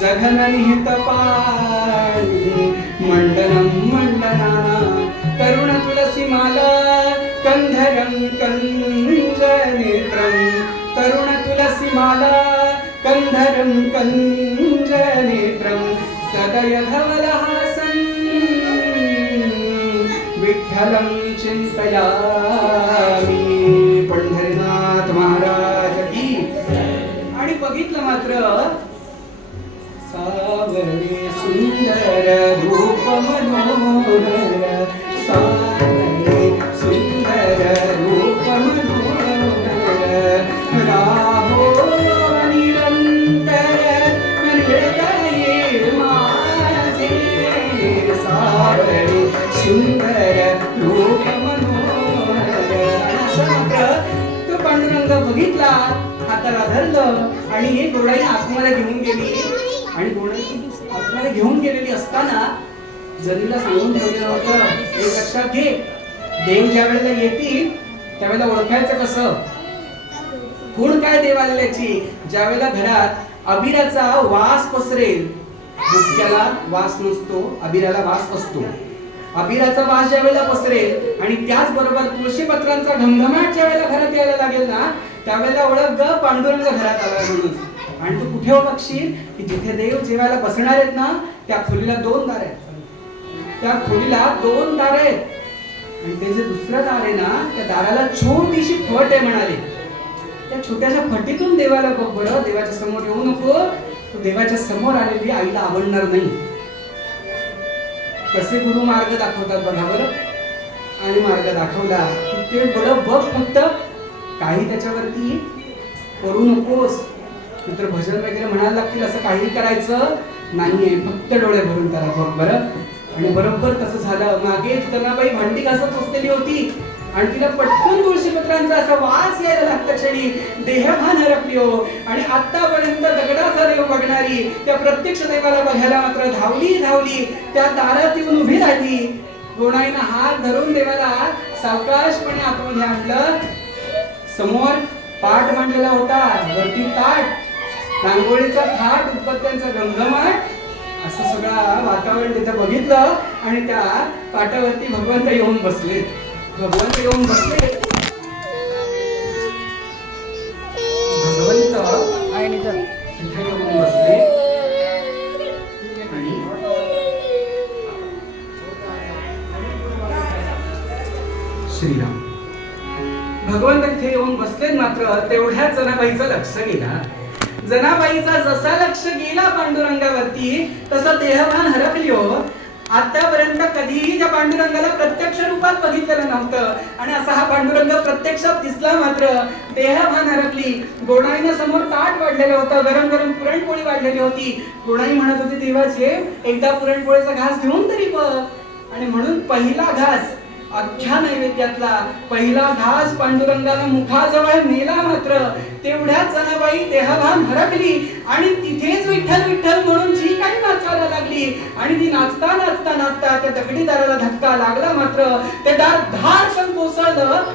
जघन निहित पाणी मंडलम मंडनाना तरुण तुलसी माला कंधरम कंज नेत्रम तरुण तुलसी माला कंधरम कंज नेत्रम सदय धवलहासं विठ्ठलं चिंतयामि. पंढरीनाथ महाराज की. आणि बघितलं मात्र सावरे सुंदर रूप मनोहर, सावरे सुंदर रूप मनोहर, सुंदर रूप मनोहर. आणि असं मात्र तो पांडुरंग बघितला, हाताला धरलं आणि हे गोडाई आतमध्ये घेऊन गेली. आणि गोडाई आतमध्ये घेऊन गेलेली असताना जरीला सांगून ठेवलेलं होतं, एक लक्षात घे, देव ज्या वेळेला येतील त्यावेळेला ओळखायचं कसं, गुण काय देव आलेल्याची. ज्या वेळेला घरात अबिराचा वास पसरेल, मुख्याला वास नसतो, अबिराला वास असतो. अबिराचा वास ज्या वेळेला पसरेल आणि त्याचबरोबर तुळशी पत्रांचा घमघमाट ज्या वेळेला घरात यायला लागेल ना, त्यावेळेला ओळख ग पांडुरंग घरात आला म्हणून. आणि तू कुठे ओळखशील की जिथे देव जेवायला बसणार आहेत ना, त्या खोलीला 2 दार आहेत. त्या खोलीला 2 दार आहेत. आणि ते जे दुसरं दार आहे ना, त्या दाराला छोटीशी फट आहे म्हणाले. त्या छोट्याशा फटीतून देवाला बघ बरं. देवाच्या समोर येऊ नको, तू देवाच्या समोर आलेली आईला आवडणार नाही. कसे गुरु मार्ग दाखवतात बघा बरं. आणि मार्ग दाखवला की ते बरं बघ, फक्त काही त्याच्यावरती करू नकोस. नंतर भजन वगैरे म्हणायला लागतील असं काही करायचं नाहीये, फक्त डोळे भरून त्याला बघ बरं. आणि बरोबर तसं झालं. मागे जनाबाई भांडी घासत बसलेली होती आणि तिला पटकन तुळशीपत्रांचा असा वास यायला लागता क्षणी देहभान हरपली हो. आणि आतापर्यंत दगडाचा देव बघणारी त्या प्रत्यक्ष देवाला बघायला मात्र धावली धावली त्या दारात येऊन उभी राहिली. गोणाईनं हात धरून देवाला सावकाशपणे आतमध्ये आणलं. समोर पाट मांडलेला होता, वरती ताट, रांगोळीचा थाट, उत्पत्त्यांचा घमघमाट, असं सगळं वातावरण तिथं बघितलं. आणि त्या पाटावरती भगवंत येऊन बसले. भगवंत येऊन बसले. भगवंत तिथे येऊन बसले. आणि श्रीराम भगवंत तिथे येऊन बसले. मात्र तेवढ्याच जनाबाईचं लक्ष गेला. जनाबाईचा जसा लक्ष गेला पांडुरंगावरती तसा देहभान हरपली हो. आतापर्यंत कधीही त्या पांडुरंगाला प्रत्यक्ष रूपात बघितलेलं नव्हतं. आणि असा हा पांडुरंग प्रत्यक्षात दिसला मात्र देहभान हरपली. गोणाईने समोर ताट वाढलेलं होतं, गरम गरम पुरणपोळी वाढलेली होती. गोणाई म्हणत होती, देवाचे एकदा पुरणपोळीचा घास घेऊन तरी बघ. आणि म्हणून पहिला घास, अख्ख्या नैवेद्यातला पहिला घास पांडुरंगाला मुखाजवळ नेला. मात्र तेवढ्याच जनाबाई देहभान हरपली आणि तिथेच विठ्ठल विठ्ठल म्हणून जी काही नाचायला लागली. आणि ती नाचता नाचता नाचता त्या दगडी दाराला धक्का लागला. मात्र ते दार धाडकन कोसळलं.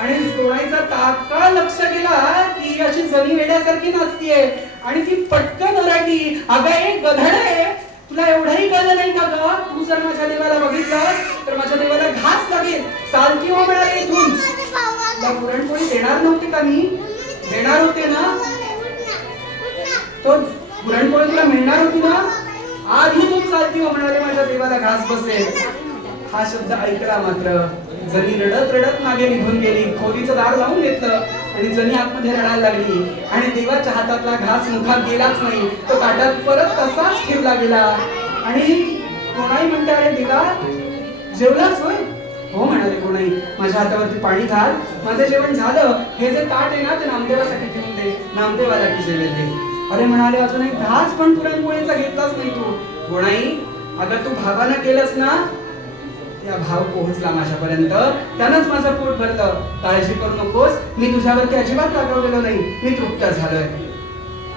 आणि गोणाईचा तात्काळ लक्ष गेला की अशी जणी वेड्यासारखी नाचतीये. आणि ती पटकन ओरडली, अगं एक गधडे, तुला एवढंही कळलं नाही का ग? तू जर माझ्या देवाला बघितलं तर माझ्या देवाला घास लागेल, चालती हो मिळाली इथून. तुला पुरणपोळी देणार नव्हती का मी? देणार होते ना, तो पुरणपोळी तुला मिळणार होती ना. आधी तू चालती हो म्हणाले माझ्या देवाला घास बसेल. हा शब्द ऐकला मात्र जणी रडत रडत मागे निघून गेली. खोलीचं दार लावून घेतलं आणि जणी आतमध्ये रडायला लागली. आणि देवाच्या हातातला घास मुखात गेलाच नाही, तो ताटात परत तसाच ठेवला गेला. आणि कोणाई म्हणते, अरे देवा जेवलाच होय? हो म्हणाले कोणाई, माझ्या हातावरती पाणी घाल, माझं जेवण झालं. हे जे ताट आहे ना ते नामदेवासाठी ठेवून दे, नामदेवाला की जेवेल दे. अरे म्हणाले, अजून एक घास पण पुरणपोळीचा घेतलाच नाही तू. कोणाई, अगं तू भावानं केलंस ना, त्या भाव पोहोचला माझ्यापर्यंत, त्यानंच माझं पोट भरलं. काळजी करू नकोस, मी तुझ्यावरती अजिबात रागवलेलो नाही, मी तृप्त झालोय.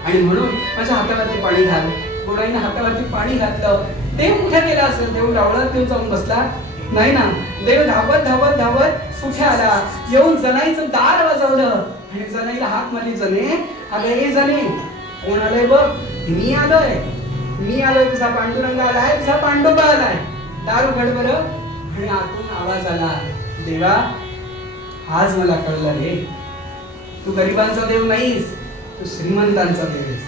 आणि म्हणून माझ्या हातावरती पाणी घाल. गोडाईने हातावरती पाणी घातलं. देव कुठे गेला असेल? देव डावळत देव जाऊन बसला नाही ना. देव धावत धावत धावत कुठे आला, येऊन जनाईचं दार वाजवलं. आणि जनाईला हाक मारली, जने, अगं हे जने, कोण आलंय बघ? मी आलोय, मी आलोय, तुझा पांडुरंग आलाय, तुझा पांडोबा आलाय, दार उघड बरं. आणि आतून आवाज आला, देवा आज मला कळलं रे, तू गरिबांचा देव नाहीस, तू श्रीमंतांचा देव आहेस.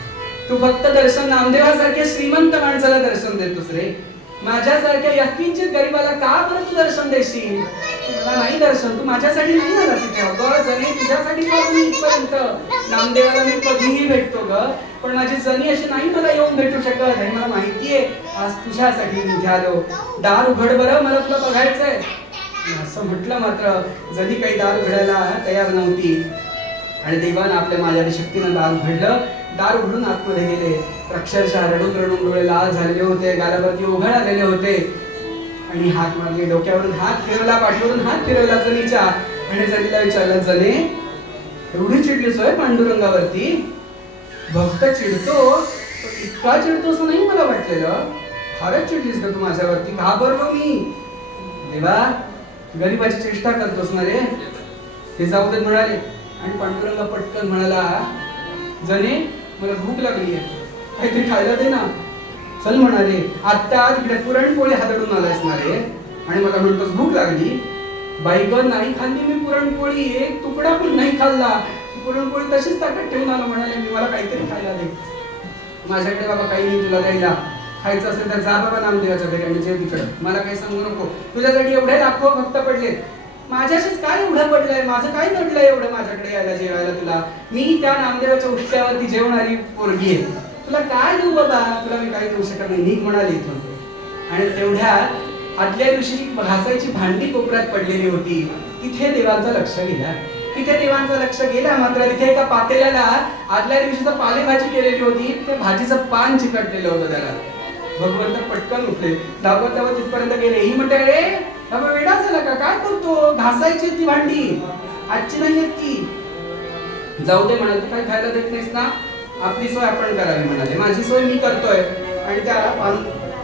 तू फक्त दर्शन नामदेवासारख्या श्रीमंत माणसाला दर्शन देतोस रे. माझ्यासारख्या यत्किंचित गरीबाला का बरं तू दर्शन देशील? मला नाही दर्शन, तू माझ्यासाठी नाही आलास इथे. अगं जणी, तुझ्यासाठी मी इथपर्यंत नामदेवाला मी कधीही भेटतो ग, पण माझी जणी अशी नाही मला येऊन भेटू शकत. हे मला माहितीये, आज तुझ्यासाठी मी इथे आलो. दार उघड बरं, मला तुला बघायचंय. असं म्हटलं मात्र जणी काही दार उघडायला तयार नव्हती. आणि देवानं आपल्या माझ्या शक्तीनं दार उघडलं. दार उघडून आतमध्ये गेले. अक्षरशः रडून रडून डोळे लाल झालेले होते, गालावरती ओघळ आलेले होते. आणि हात मारले, डोक्यावरून हात फिरवला, पाठीवरून हात फिरवला जनीच्या आणि जनीला विचारलं, जने एवढी चिडलीस होय पांडुरंगावरती? भक्त चिडतो पण इतका चिडतोस नाही मला वाटलेलं. फारच चिडलीस का तू माझ्यावरती? घाबरलो मी. देवा, गरीबाची चेष्टा करतोस ना रे. ते जाऊ देत म्हणाले. आणि पांडुरंग पटकन म्हणाला, जने मला भूक लागली आहे, काहीतरी खायला दे ना. चल म्हणाले, आता तिकडे पुरणपोळी हातडून आलायस ना रे आणि मला म्हणतोस भूक लागली. बाई ग, नाही खाल्ली मी पुरणपोळी, एक तुकडा पण नाही खाल्ला. पुरणपोळी तशीच ताटात ठेवून आलो. म्हणाले, मी मला काहीतरी खायला दे. माझ्याकडे बाबा काही नाही तुला द्यायला. खायचं असेल तर जा बाबा नामदेवाच्या घरी आणि जेव तिकडं, मला काही सांगू नको. तुझ्यासाठी एवढे लाखो भक्त पडले, माझ्याशीच काय एवढं पडलंय? माझं काय पडलंय एवढं माझ्याकडे यायला जेवायला तुला? मी त्या नामदेवाच्या उष्ट्यावरती जेवणारी पोरगी आहे, तुला काय देऊ बाबा? तुला मी काही देऊ शकत नाही, निघ म्हणाले इथून. आणि तेवढ्यात आदल्या दिवशी घासायची भांडी कोपऱ्यात पडलेली होती, तिथे देवांचं लक्ष गेला. तिथे देवांचं लक्ष गेला, मात्र तिथे एका पातेल्याला आदल्या दिवशीचं पालेभाजी केलेली होती, ते भाजीचं पान चिकटलेलं होतं त्याला. भगवंत पटकन उठले, धावत धावत तिथपर्यंत गेले. ही म्हणते, अरे बाबा वेडा झाला का? काय करतो? घासायची ती भांडी, आजची नाही येत ती. जाऊ दे म्हणाले, तू काय खायला देत नाहीस ना, आपली सोय आपण करावी म्हणाले. माझी सोय मी करतोय. आणि त्या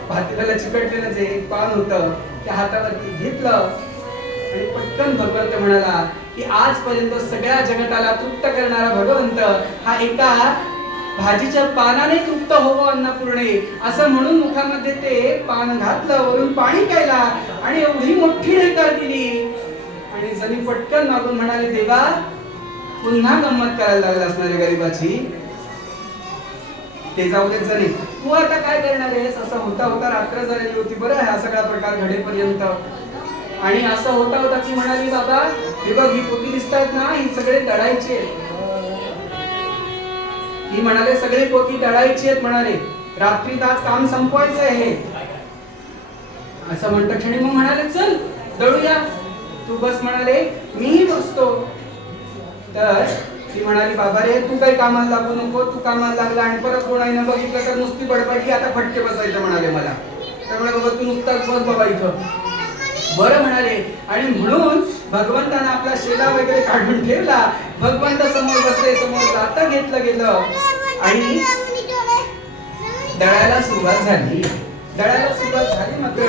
भातीला चिकटलेलं जे पान होतं त्या हातावरती घेतलं आणि पटकन भगवंत म्हणाला की आजपर्यंत सगळ्या जगताला तृप्त करणारा भगवंत हा एका भाजीच्या पानाने तृप्त होवो अन्नपूर्णे असं म्हणून मुखामध्ये ते पान घातलं, वरून पाणी प्यायला आणि एवढी मोठी ढेकर दिली. आणि जणी पटकन मागून म्हणाले, देवा पुन्हा गंमत करायला लागला असणारे गरीबाची. ते जाऊ देत जणी, तू आता काय करणार आहेस? असं होता होता रात्र झालेली होती बरं हा सगळा प्रकार घडेपर्यंत. आणि असं होता होता ती म्हणाली, बाबा हे बघ, ही पोती दिसतायत ना, ही सगळे दळायचे. ती म्हणाले, सगळे पोती दळायची आहेत म्हणाले, रात्रीत आज काम संपवायचं आहे. असं म्हणतं क्षणी मग म्हणाले, चल दळूया. तू बस म्हणाले, मीही बसतो. तर ती म्हणाली, बाबा रे तू काही कामाला लागू नको, तू कामाला लागला आणि परत कोणाने बघितलं तर नुसती बडबडली, आता फटके बसायचं म्हणाले मला. त्यामुळे बाबा तू नुसताच बस बाबा इथं. बरं म्हणाले. आणि म्हणून भगवंतानं आपला शेला वगैरे काढून ठेवला, भगवंत समोर बसले, समोर जातं घेतलं गेलं आणि दळायला सुरुवात झाली. दळायला सुरुवात झाली मात्र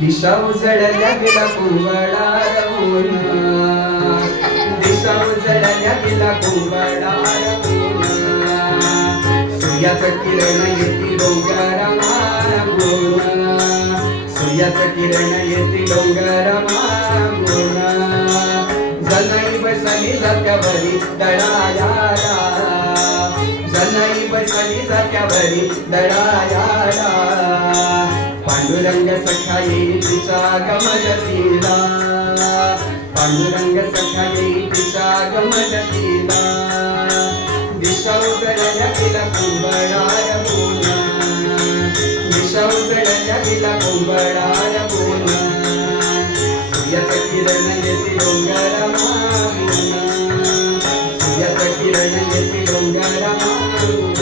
दिशा उजळल्या गेला कुंभडा रवून, दिशा उजळल्या गेला कुंभडा रवून, सूर्याचं किरण येती डोंगर मागून, सूर्याचं किरण येती डोंगर मागून, जनाई बसली जात्यावरी दळायाला, जनाई बसली जात्यावरी दळायाला, पांडुरंग सखा येईल तिच्या गमजतीला, पांडुरंग सखा येईल तिच्या गमजतीला, दिशा उजळल्या गेला कुंभडा रवून, दिशा उजळल्या गेला कुंभडा रवून, सूर्याचं किरण येते डोंगर मागून, सूर्याचं किरण येते डोंगर मागून.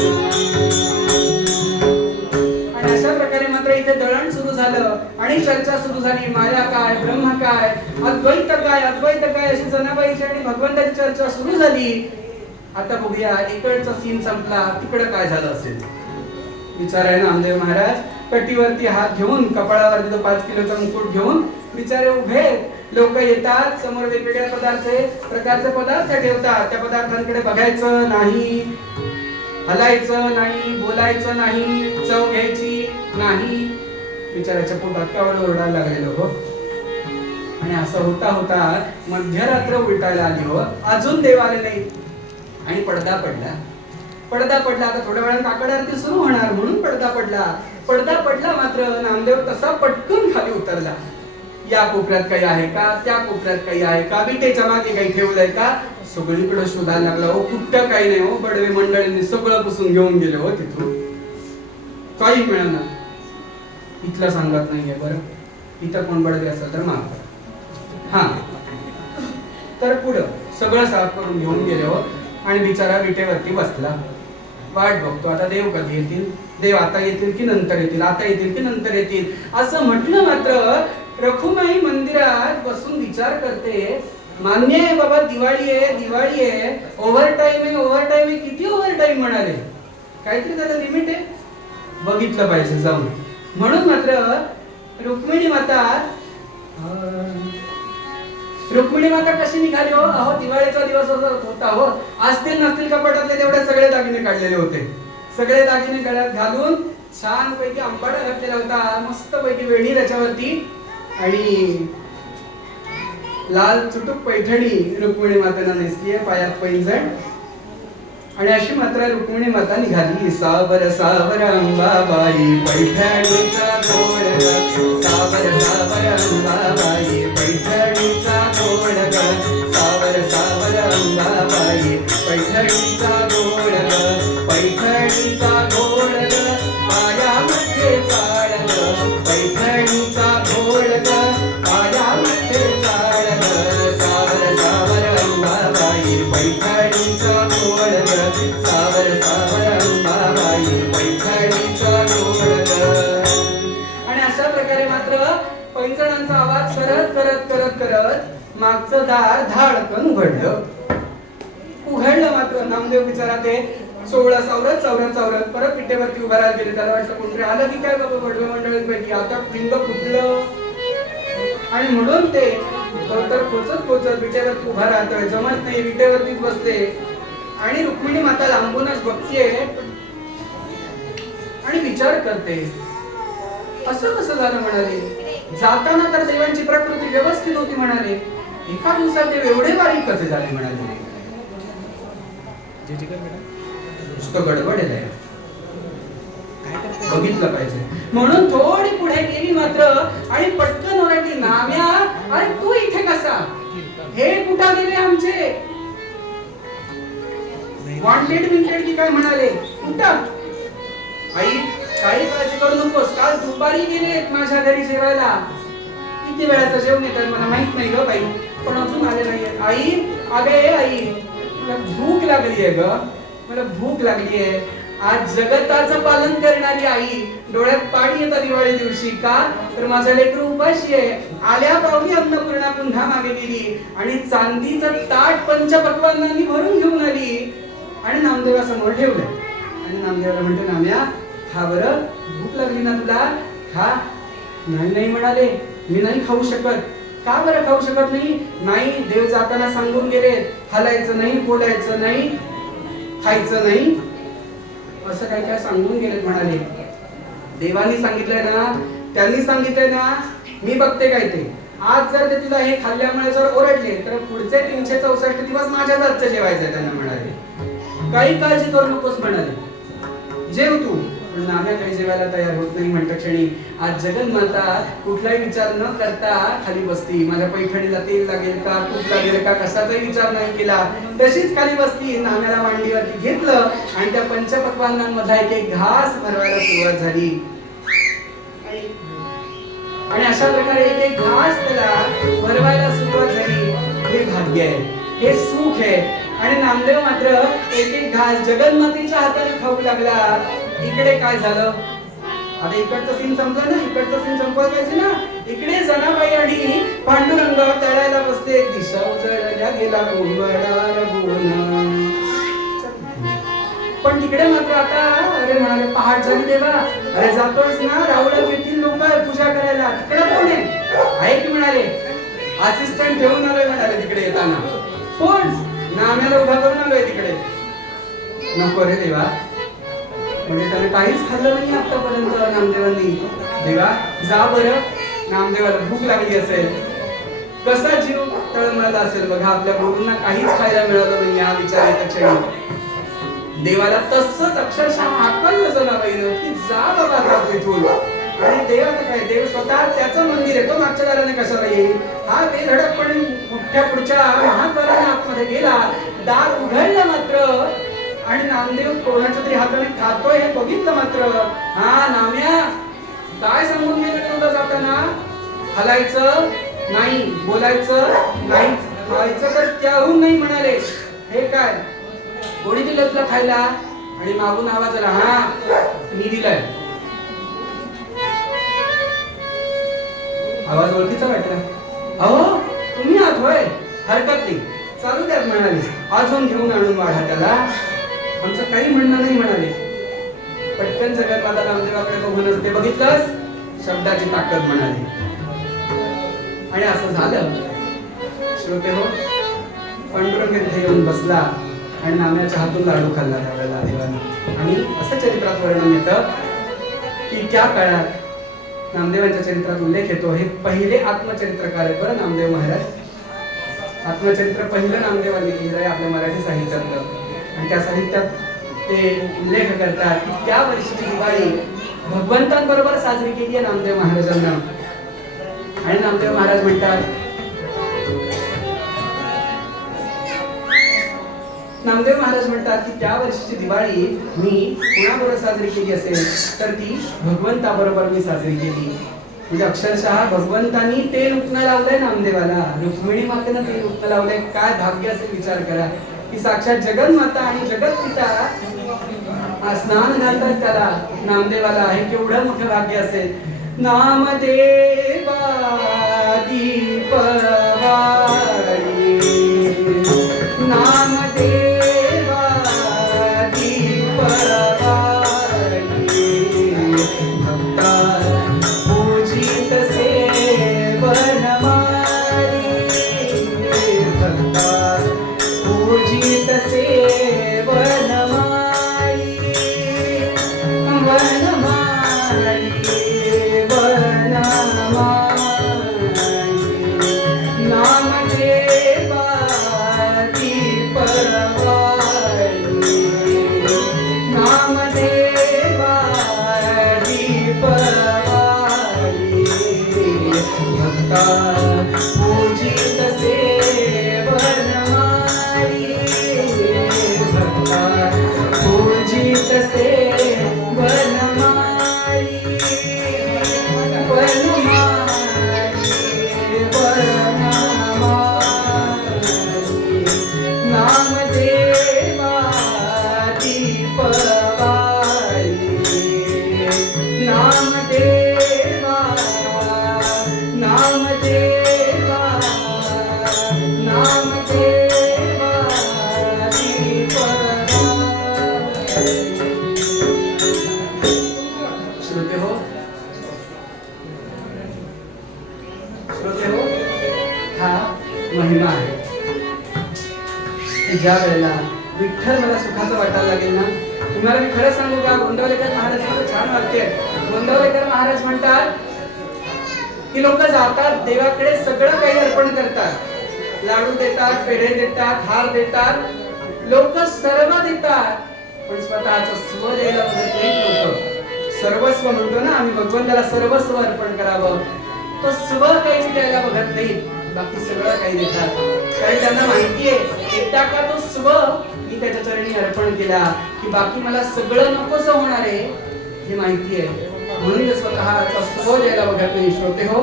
आणि अशा प्रकारे मात्र इथे दळण सुरू झालं आणि चर्चा सुरू झाली. माया काय, ब्रह्म काय, अद्वैत काय, अद्वैत काय, अशी जनाबाईची आणि भगवंताची चर्चा सुरू झाली. आता बघूया, इकडचा सीन संपला, तिकडं काय झालं असेल. विचाराय नामदेव महाराज कटीवरती हात घेऊन, कपाळावरती तो 5 किलोचा मुकुट घेऊन बिचारे उभे. लोक येतात, समोर वेगवेगळ्या प्रकारचे पदार्थ ठेवतात. त्या पदार्थांकडे बघायचं नाही, हलायचं नाही, बोलायचं नाही, चव घ्यायची नाही. बिचाराच्या पोटात कावड ओरडायला लागलेलं हो. आणि असं होता होता मध्यरात्र उलटायला आली हो, अजून देव आले नाही. आणि पडदा पडला. पडदा पडला. आता थोड्या वेळात काकड आरती सुरू होणार म्हणून पडदा पडला. पडदा पडला मात्र नामदेव तसा पटकन खाली उतरला. या कोपऱ्यात काही आहे का, त्या कोपऱ्यात काही आहे का, विटेच्या मागे काही ठेवलंय का, सगळीकडे शोधायला लागला हो. कुठं काही नाही हो. बडवे मंडळींनी सगळं पुसून घेऊन गेले हो तिथून, काही मिळणार. इथलं सांगत नाहीये बरं, इथं कोण बडवे असेल तर माफ करा. हा, तर पुढं सगळं साफ करून घेऊन गेले हो. आणि बिचारा विटेवरती बसला. वाट बघतो आता देव कधी येतील, देव आता येतील की नंतर येतील, आता येतील की नंतर येतील असं म्हटलं मात्र रखुमाई मंदिरात बसून विचार करते. मान्य आहे बाबा, दिवाळी आहे, ओव्हर टाइम आहे, किती ओव्हर टाइम म्हणाले, काहीतरी त्याला लिमिट आहे, बघितलं पाहिजे जाऊन. म्हणून मात्र रुक्मिणी माता कशी निघाली हो? अहो दिवाळीचा दिवस होता हो, असतील नसतील कपाटातले तेवढे सगळे दागिने काढलेले होते, सगळे दागिने गळ्यात घालून छान पैकी अंबाडा घातलेला होता, मस्त पैकी वेणी त्याच्यावरती आणि लाल चुटुक पैठणी रुक्मिणी मातेनं नेसली आहे, पायात पैंजण. आणि अशी मात्र रुक्मिणी माता निघाली. सावर अंबाबाई पैठणीचा गोड ग, सावर अंबाबाई पैठणीचा गोड ग, सावर अंबाबाई पैठणीचा गोड ग, पैठणीचा गोड ग, पायामध्ये चाळ ग, पैठणीचा गोड ग, पायामध्ये चाळ ग, सावर अंबाबाई पैठणीचा गोड ग, सावर अंबाबाई पैठणीचा गोड ग. आणि अशा प्रकारे मात्र पैंजणांचा आवाज करत मागचं दार धाडकन उघडलं मात्र नामदेव बिचारा ते चौरत परत पिठेवरती उभा राहायला गेले. त्याला वाटलं कोणतरी आलं की काय बाबा वडवे मंडळींपैकी, आता पिंग फुटलं आणि म्हणून ते तर खोचत विटेवरती उभा राहतोय, जमत नाही, विटेवरतीच बसले. आणि रुक्मिणी माता लांबूनच बघतीये आणि विचार करते, असं कसं झालं म्हणाले, जाताना तर देवांची प्रकृती व्यवस्थित होती म्हणाले, एका दिवसात देव एवढे बारीक कसे झाले म्हणाले, नुसतं गडबड आहे, बघितलं पाहिजे. म्हणून थोडी पुढे गेली मात्र आणि पटकन ओरडली, नाम्या अरे तू इथे कसा, हे कुठं गेले आमचे वॉन्टेड की काय म्हणाले, कुठं? आई काही काळजी करू नकोस, काल दुपारी गेलेत माझ्या घरी जेवायला, किती वेळाचं जेवण येतात मला माहित नाही ग बाई, पण अजून आले नाहीये. आई अगे आई मला भूक लागलीये ग, मला भूक लागलीये. आज जगताचं पालन करणारी आई, डोळ्यात पाणी येतं दिवाळी दिवशी, का तर माझा लेकरू उपाशी आहे. आल्या पावली अन्नपूर्णा पुन्हा मागे गेली आणि चांदीचं ताट पंचपक्वान्नांनी भरून घेऊन आली आणि नामदेवासमोर ठेवलं. आणि नामदेवाला म्हणते, नाम्या खा बरं, भूक लागली ना तुला, खा. नाही म्हणाले, मी नाही खाऊ शकत. का बरं खाऊ शकत नाही? नाही, देव जाताना सांगून गेले, हलायचं नाही, बोलायचं नाही, खायचं नाही, असं काय काय सांगून गेलेत म्हणाले. देवानी सांगितलंय ना, त्यांनी सांगितलंय ना, मी बघते काय ते. आज जर ते तुला हे खाल्ल्यामुळे जर ओरडले तर पुढचे 364 दिवस माझ्याच हातचं जेवायचंय त्यांना म्हणाले. काही काळजी करू नकोस म्हणाले, जेव तू. पण नाम्या काही जेवायला तयार होत नाही म्हणतं क्षणी आज जगन्माता कुठलाही विचार न करता खाली बसती. माझ्या पैठणीला तेल लागेल का, तूप लागेल का, कशाचाही विचार नाही केला, तशीच खाली बसती. नाम्याला मांडीवरती घेतलं आणि त्या पंचपक्वान्नांमधला एक घास भरवायला सुरुवात झाली. आणि अशा प्रकारे एक घास त्याला भरवायला सुरुवात झाली. हे भाग्य आहे, हे सुख आहे. आणि नामदेव मात्र एक घास जगन्मातेच्या हाताने खाऊ लागला. इकडे काय झालं, आता इकडचं सीन संपलं ना, इकडचं सीन संपवायला पाहिजे ना. इकडे जनाबाई आणि पांडुरंग तळायला बसले. दिशा उजळल्या गेला कोंबडा रघुन. पण तिकडे मात्र आता अरे म्हणाले, पहाट झाली देवा, अरे जातोयस ना, रावळ येथील लोक पूजा करायला, तिकडे कोण आहे की म्हणाले, असिस्टंट ठेवून आलोय म्हणाले तिकडे येताना. कोण? नाम्याला उभा करून आलोय तिकडे. नको रे देवा, म्हणजे त्याने काहीच खाल्लं नाही आतापर्यंत नामदेवांनी. देवा जा बरं, नामदेवाला भूक लागली असेल, कसा जीव तळमळला असेल बघा, आपल्या गुरूंना काहीच खायला मिळालं नाही हा विचार येत्या क्षणी. देवाला तसंच अक्षरशः हाकललं जनाबाईनं की जा बाबा आता तिथून. आणि देव आता काय, देव स्वतः त्याचं मंदिर आहे, तो मागच्या दाराने कशाला येईल. हा ते धडकपणे मोठ्या पुढच्या महाद्वाराने आतमध्ये गेला. दार उघडलं मात्र आणि नामदेव कोणाच्या तरी हाताने खातोय हे बघितलं मात्र. हा नाम्या काय सांगून गेलं तेवढं जाताना, हलायचं नाही, बोलायचं नाही, खायचं तर त्याहून नाही म्हणाले. हे काय कोणी दिलं तुला खायला, आणि मागून आवाज आला, हा मी दिलाय. आवाज ओळखीचा वाटला. अहो तुम्ही आहात होय, हरकत नाही, चालू द्यात म्हणाले. अजून घेऊन आणून वाढा त्याला, आमचं काही म्हणणं नाही म्हणाले. पटकन जगत आता नामदेवाकडे बघूनच, ते बघितलंस, शब्दाची ताकद म्हणाले. आणि असं झालं. श्रोते हो, पांडुरंग इथे येऊन बसला आणि नाम्याच्या हातून लाडू खाल्ला त्यावेळेला देवानं. आणि असं चरित्रात वर्णन येतं की त्या काळात नामदेवांच्या चरित्रात उल्लेख येतो. हे पहिले आत्मचरित्रकार आहेत बरं नामदेव महाराज. आत्मचरित्र पहिलं नामदेवांनी लिहिलं आहे आपल्या मराठी साहित्यातलं. आणि त्या साहित्यात ते उल्लेख करतात की त्या वर्षीची दिवाळी भगवंतांबरोबर साजरी केली आहे नामदेव महाराजांना. आणि नामदेव महाराज म्हणतात, नामदेव महाराज म्हणतात की त्या वर्षीची दिवाळी मी कुणाबरोबर साजरी केली असेल तर ती भगवंताबरोबर मी साजरी केली. म्हणजे अक्षरशः भगवंतांनी ते रुपणं लावलंय नामदेवाला, रुक्मिणी मातेनं ते रुपणं लावलंय. काय भाग्य असेल विचार करा की साक्षात जगन्माता आणि जगतपिता स्नान घालतात त्याला नामदेवाला. हे केवढं मोठं भाग्य असेल. नामदेवा दीपवाळी, नामदेवा दीपवाळी, भक्ता पूजित सेवनमाळी, भक्ता पूजित सेवनमाळी, वनमाळी, नामदेवा दीपवाळी, नामदेवा दीपवाळी, भक्ता पूजित सेवनमाळी, भक्ता पूजित सेवनमाळी, नामदेवा दीपवाळी, नामदेवा, नामदेवा, नामदेवा दीपवाळी. श्रोते हो, श्रोते हो, हा महिमा आहे. ज्या वेळेला विठ्ठल मला सुखाचं वाटायला लागेल ना, तुम्हाला मी खरं सांगू का, गोंदवलेकर महाराजांचं छान वाक्य आहे. गोंदवलेकर महाराज म्हणतात की लोक जातात देवाकडे, सगळं काही अर्पण करतात, लाडू देतात, पेढे देतात, हार देतात, लोक सर्व देतात, पण स्वतःचं स्व द्यायला बघत नाही. लोक सर्वस्व म्हणतो ना आम्ही, भगवंताला सर्वस्व अर्पण करावं, तो स्व काही द्यायला बघत नाही, बाकी सगळं काही देतात. कारण त्यांना माहितीये एकदा का तो स्व मी त्याच्या चरणी अर्पण केला की बाकी मला सगळं नकोसं होणार आहे हे माहितीये, म्हणून ते स्वतःचा स्व द्यायला बघत नाही. श्रोते हो,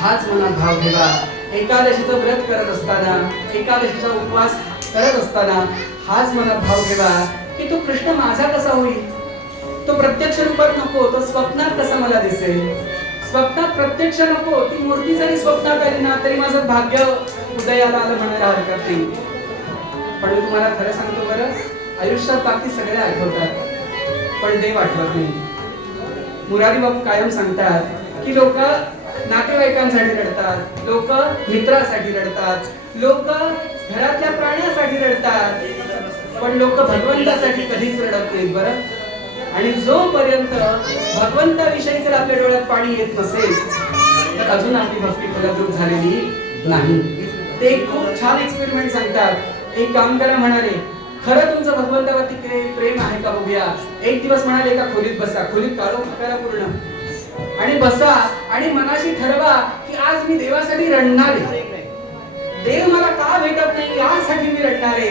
हाच मनात भाव ठेवा. एकादशीचं व्रत करत असताना, एकादशीचा उपवास करत असताना हाच मनात भाव ठेवा की तो कृष्ण माझा कसा होईल. तो प्रत्यक्ष रूपात नको, तो स्वप्नात कसा मला दिसेल. स्वप्नात प्रत्यक्ष नको, ती मूर्ती जरी स्वप्नात आली ना तरी माझं भाग्य उदयाला आलं म्हणायला हरकत नाही. पण मी तुम्हाला खरं सांगतो बरं, आयुष्यात बाकी सगळे आठवतात पण देव आठवत नाही. मुरारी बाबू कायम सांगतात की लोक नातेवाईकांसाठी रडतात, लोक मित्रासाठी रडतात, लोक घरातल्या प्राण्यासाठी रडतात, पण लोक भगवंतासाठी कधीच रडत नाहीत बरं. आणि जोपर्यंत भगवंताविषयी जर आपल्या डोळ्यात पाणी येत नसेल तर अजून आपली भक्ती फलद्रूप झालेली नाही. ते खूप छान एक्सपेरिमेंट सांगतात. एक काम करा म्हणाले, खरं तुमचं भगवंतावरती प्रेम आहे का बघूया. एक दिवस म्हणाले एका खोलीत बसा, खोलीत काढो करा पूर्ण आणि बसा आणि मनाशी ठरवा की आज मी देवासाठी रडणार आहे, देव मला का भेटत नाही यासाठी मी रडणार आहे.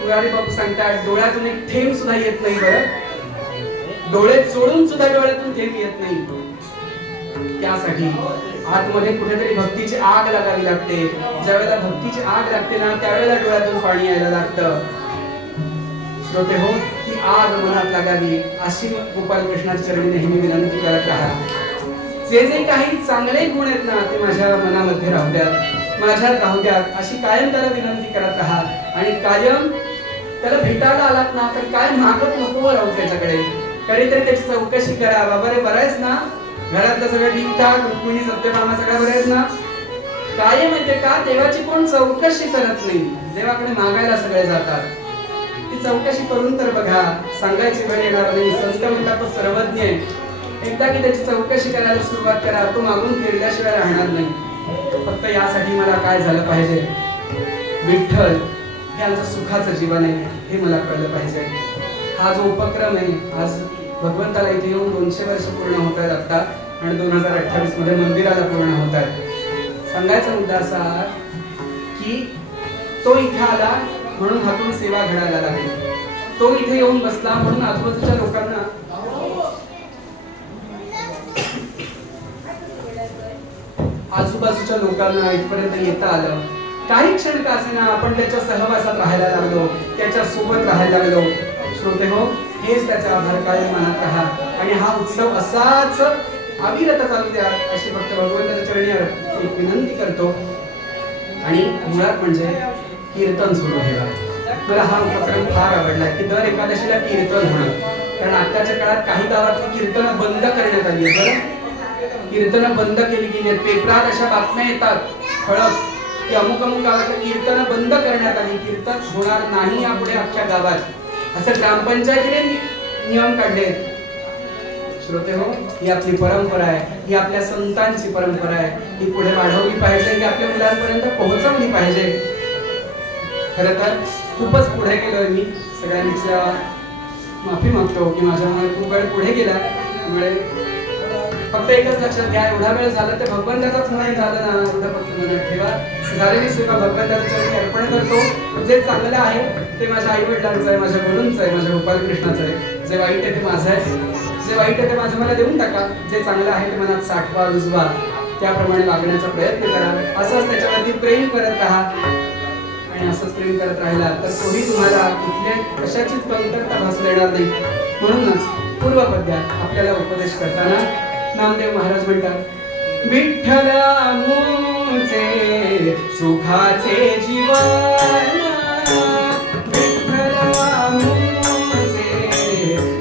मुरारी बाबू सांगतात डोळ्यातून एक थेंब सुद्धा येत नाही बरं, डोळे चोळून सुद्धा डोळ्यातून थेंब येत नाही. त्यासाठी आतमध्ये कुठेतरी भक्तीची आग लागावी लागते. ज्या वेळेला भक्तीची आग लागते ना त्यावेळेला डोळ्यातून पाणी यायला लागतं. श्रोते हो, ती आग मनात लागावी अशी गोपाल कृष्णाच्या चरणी नेहमी विनंती करत राहा. जे जे काही चांगले गुण आहेत ना ते माझ्या मनामध्ये राहू द्यात, माझ्यात राहू द्यात अशी कायम त्याला विनंती करत राहा. आणि कायम त्याला भेटायला आलात ना तर काय मागत नको राहू त्याच्याकडे, कधीतरी त्याची चौकशी करा. बाबा रे बरं आहेस ना, घरातलं सगळं ठीकठाक, रुक्मिणी सत्यभामा सगळ्या बरं आहेत ना. काय माहितीये का, देवाची कोण चौकशी करत नाही, देवाकडे मागायला सगळे जातात. ती चौकशी करून तर बघा, सांगायची वेळ येणार नाही. संत म्हणतात तो सर्वज्ञ आहे. एकदा की त्याची चौकशी करायला सुरुवात करा, तो मागून फिरल्याशिवाय राहणार नाही. फक्त यासाठी मला काय झालं पाहिजे, विठ्ठल हे आमचं सुखाचं जीवन आहे हे मला कळलं पाहिजे. हा जो उपक्रम आहे, आज भगवंताला इथे येऊन 200 वर्ष पूर्ण होत आहेत आता, आणि 2028 मध्ये मंदिराला पूर्ण होत आहेत. सांगायचा मुद्दा असा की तो इथे आला म्हणून हातून सेवा घडायला लागली. तो इथे येऊन बसला म्हणून आजूबाजूच्या लोकांना इथपर्यंत येता आलं. काही क्षण का असेना आपण त्याच्या सहवासात राहायला लागलो, त्याच्या सोबत राहायला लागलो. श्रोते हो, हेच त्याचा आधार कायम मनात राहा. आणि हा उत्सव असाच अविरत चालू द्या अशी फक्त भगवंताच्या चरणी एक विनंती करतो. आणि मुळात म्हणजे कीर्तन सुरू ठेवा. मला हा उपक्रम फार आवडला की दर एकादशीला कीर्तन होणं. कारण आताच्या काळात काही गावात कीर्तन बंद करण्यात आली आहेत. कीर्तन बंद केली गेली आहेत. पेपरात अशा बातम्या येतात ठळक की अमुक अमुक गावातलं कीर्तन बंद करण्यात आली, कीर्तन होणार नाही यापुढे अख्ख्या गावात, असं ग्रामपंचायतीने नियम काढले. श्रोते हो, ही आपली परंपरा आहे, ही आपल्या संतांची परंपरा आहे. ही पुढे वाढवली पाहिजे, ही आपल्या मुलांपर्यंत पोहोचवली पाहिजे. खरं तर खूपच पुढे गेलोय मी, सगळ्यांच्या माफी मागतो की माझ्यामुळे खूप वेळ पुढे गेला. त्यामुळे फक्त एकच लक्षात घ्या, एवढा वेळ झाला ते भगवंताचाच नाही झालं ना, एवढं फक्त मनात ठेवा. झालेली सेवा भगवंताच्या चरणी अर्पण करतो. जे चांगलं आहे ते माझ्या आई वडिलांचं आहे, माझ्या गुरूंचं आहे, माझ्या गोपाल कृष्णाचं आहे. जे वाईट आहे ते माझं आहे, जे वाईट आहे ते माझं मला देऊन टाका. जे चांगलं आहे ते मनात साठवा, रुजवा, त्याप्रमाणे वागण्याचा प्रयत्न करा. असंच त्याच्यावरती प्रेम करत राहा. आणि असंच प्रेम करत राहिला तर कोणी तुम्हाला कुठल्या कशाचीच कमतरता भासू देणार नाही. म्हणूनच पूर्वपद्यात आपल्याला उपदेश करताना नामदेव महाराज म्हणतात, विठ्ठला मूचे सुखाचे जीवन, विठ्ठला मूचे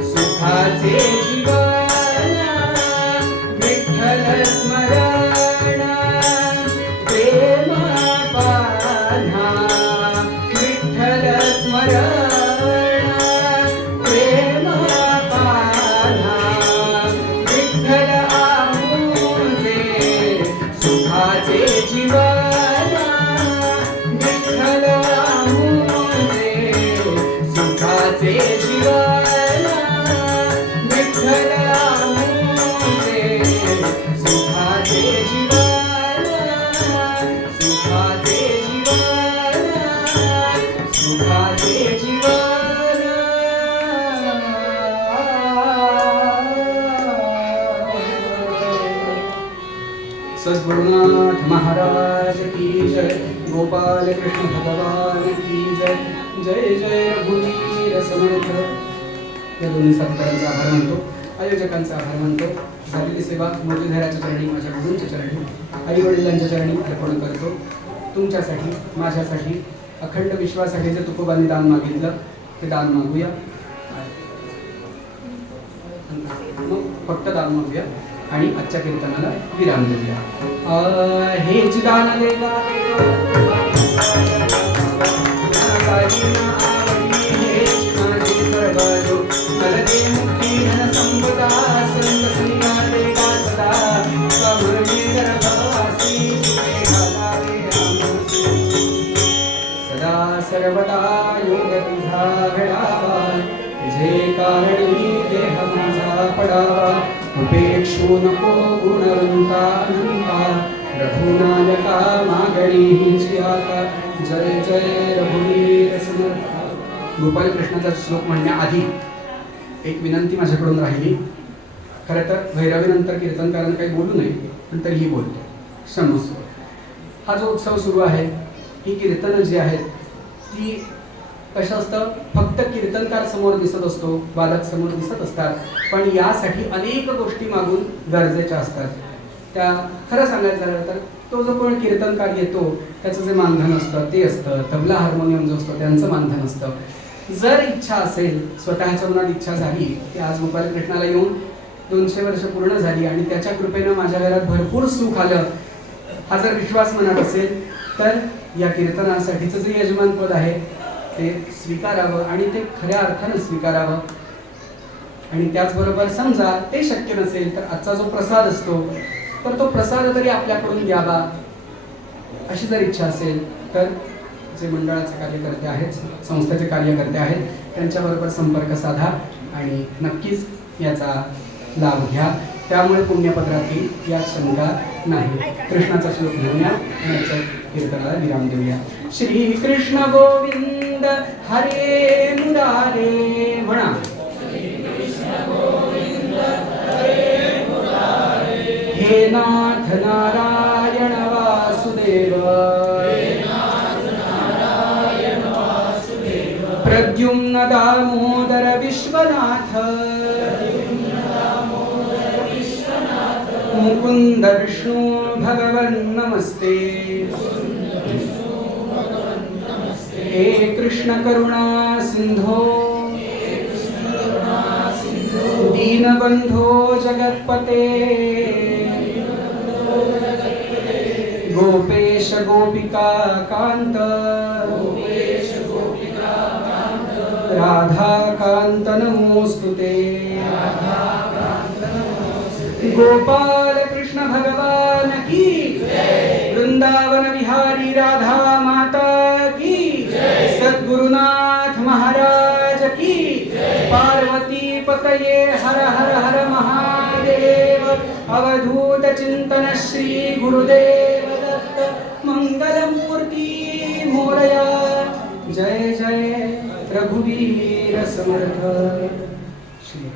सुखाचे जीवन, विठ्ठल स्मरण प्रेम पान्हा, विठ्ठल स्मरण प्रेम पान्हा, विठ्ठल सुखाचे जीवन, विठ्ठल मूचे सुखाचे जीवन, विठ्ठल मूचे सुखाचे जीवन, सुखाचे जीवन, सुखाचे जीवन. सद्गुरुनाथ महाराज की जय, गोपाल कृष्ण भगवान की जय. जय जय रघुवीर समर्थ. या दोन्ही सत्कारांचा आभार मानतो, आयोजकांचा आभार मानतो. झालेली सेवा मुरलीधराच्या चरणी, माझ्या गुरूंच्या चरणी, आई वडिलांच्या चरणी अर्पण करतो. तुमच्यासाठी, माझ्यासाठी, अखंड विश्वासाठी जे तुकोबांनी दान मागितलं ते दान मागूया. मग फक्त दान मागूया आणि आजच्या कीर्तनाला विराम देऊया. हेच दान देवा सदा सर्वदा योग तुझा घडावा, तुझे कारणी देह माझा पडावा. उपेक्षू नको गुणवंता अनंता, रघुनायका मागणी हिची आता. जय जय रघुवीर समर्थ. गोपाल कृष्णाचा श्लोक म्हणण्याआधी एक विनंती माझ्याकडून राहिली. खरं तर भैरवीनंतर कीर्तनकारांना काही बोलू नये, पण तरीही बोलतो. क्षमस्व. हा जो उत्सव सुरू आहे, ही कीर्तनं जी आहेत ती कसं असतं, फक्त कीर्तनकार समोर दिसत असतो, वादक समोर दिसत असतात, पण यासाठी अनेक गोष्टी मागून गरजेच्या असतात. त्या खरं सांगायचं झालं तर तो जो कोण कीर्तनकार येतो त्याचं जे मानधन असतं ते असतं, तबला हार्मोनियम जो असतो त्यांचं मानधन असतं. जर इच्छा असेल, स्वतःच्या मनात इच्छा झाली की आज गोपालकृष्णाला येऊन 200 वर्ष पूर्ण झाली आणि त्याच्या कृपेनं माझ्या घरात भरपूर सुख आलं, हा जर विश्वास मनात असेल तर या कीर्तनासाठीचं जे यजमानपद आहे ते स्वीकारावं आणि ते खऱ्या अर्थानं स्वीकारावं. आणि त्याचबरोबर समजा ते शक्य नसेल तर आजचा जो प्रसाद असतो तर तो प्रसाद तरी आपल्याकडून घ्यावा, अशी जर इच्छा असेल तर जे मंडळाचे कार्यकर्ते आहेत, संस्थेचे कार्यकर्ते आहेत, त्यांच्याबरोबर संपर्क साधा आणि नक्कीच याचा लाभ घ्या. त्यामुळे पुण्यपत्रातील यात शंका नाही. कृष्णाचा श्लोक घेऊया आणि याच्या कीर्तनाला विराम देऊया. श्री कृष्ण गोविंद हरे मुरारे म्हणा. हे नाथ नारायण वासुदेव, प्रद्युम्न दामोदर विश्वनाथ, मुकुंद विष्णु भगवन् नमस्ते. हे कृष्ण करुणा सिंधो, दीनबंधो जगत्पते, गोपेश गोपिका कांत, राधा कांत नमोस्तुते. गोपाल कृष्ण भगवान की, वृंदावन विहारी राधा माता की, सद्गुरुनाथ महाराज की, पार्वती पतये हर हर हर महादेव. अवधूत चिंतन श्री गुरुदेव दत्त मंगलमूर्ती मोरया. जय जय रघुवीर समर्थ. श्री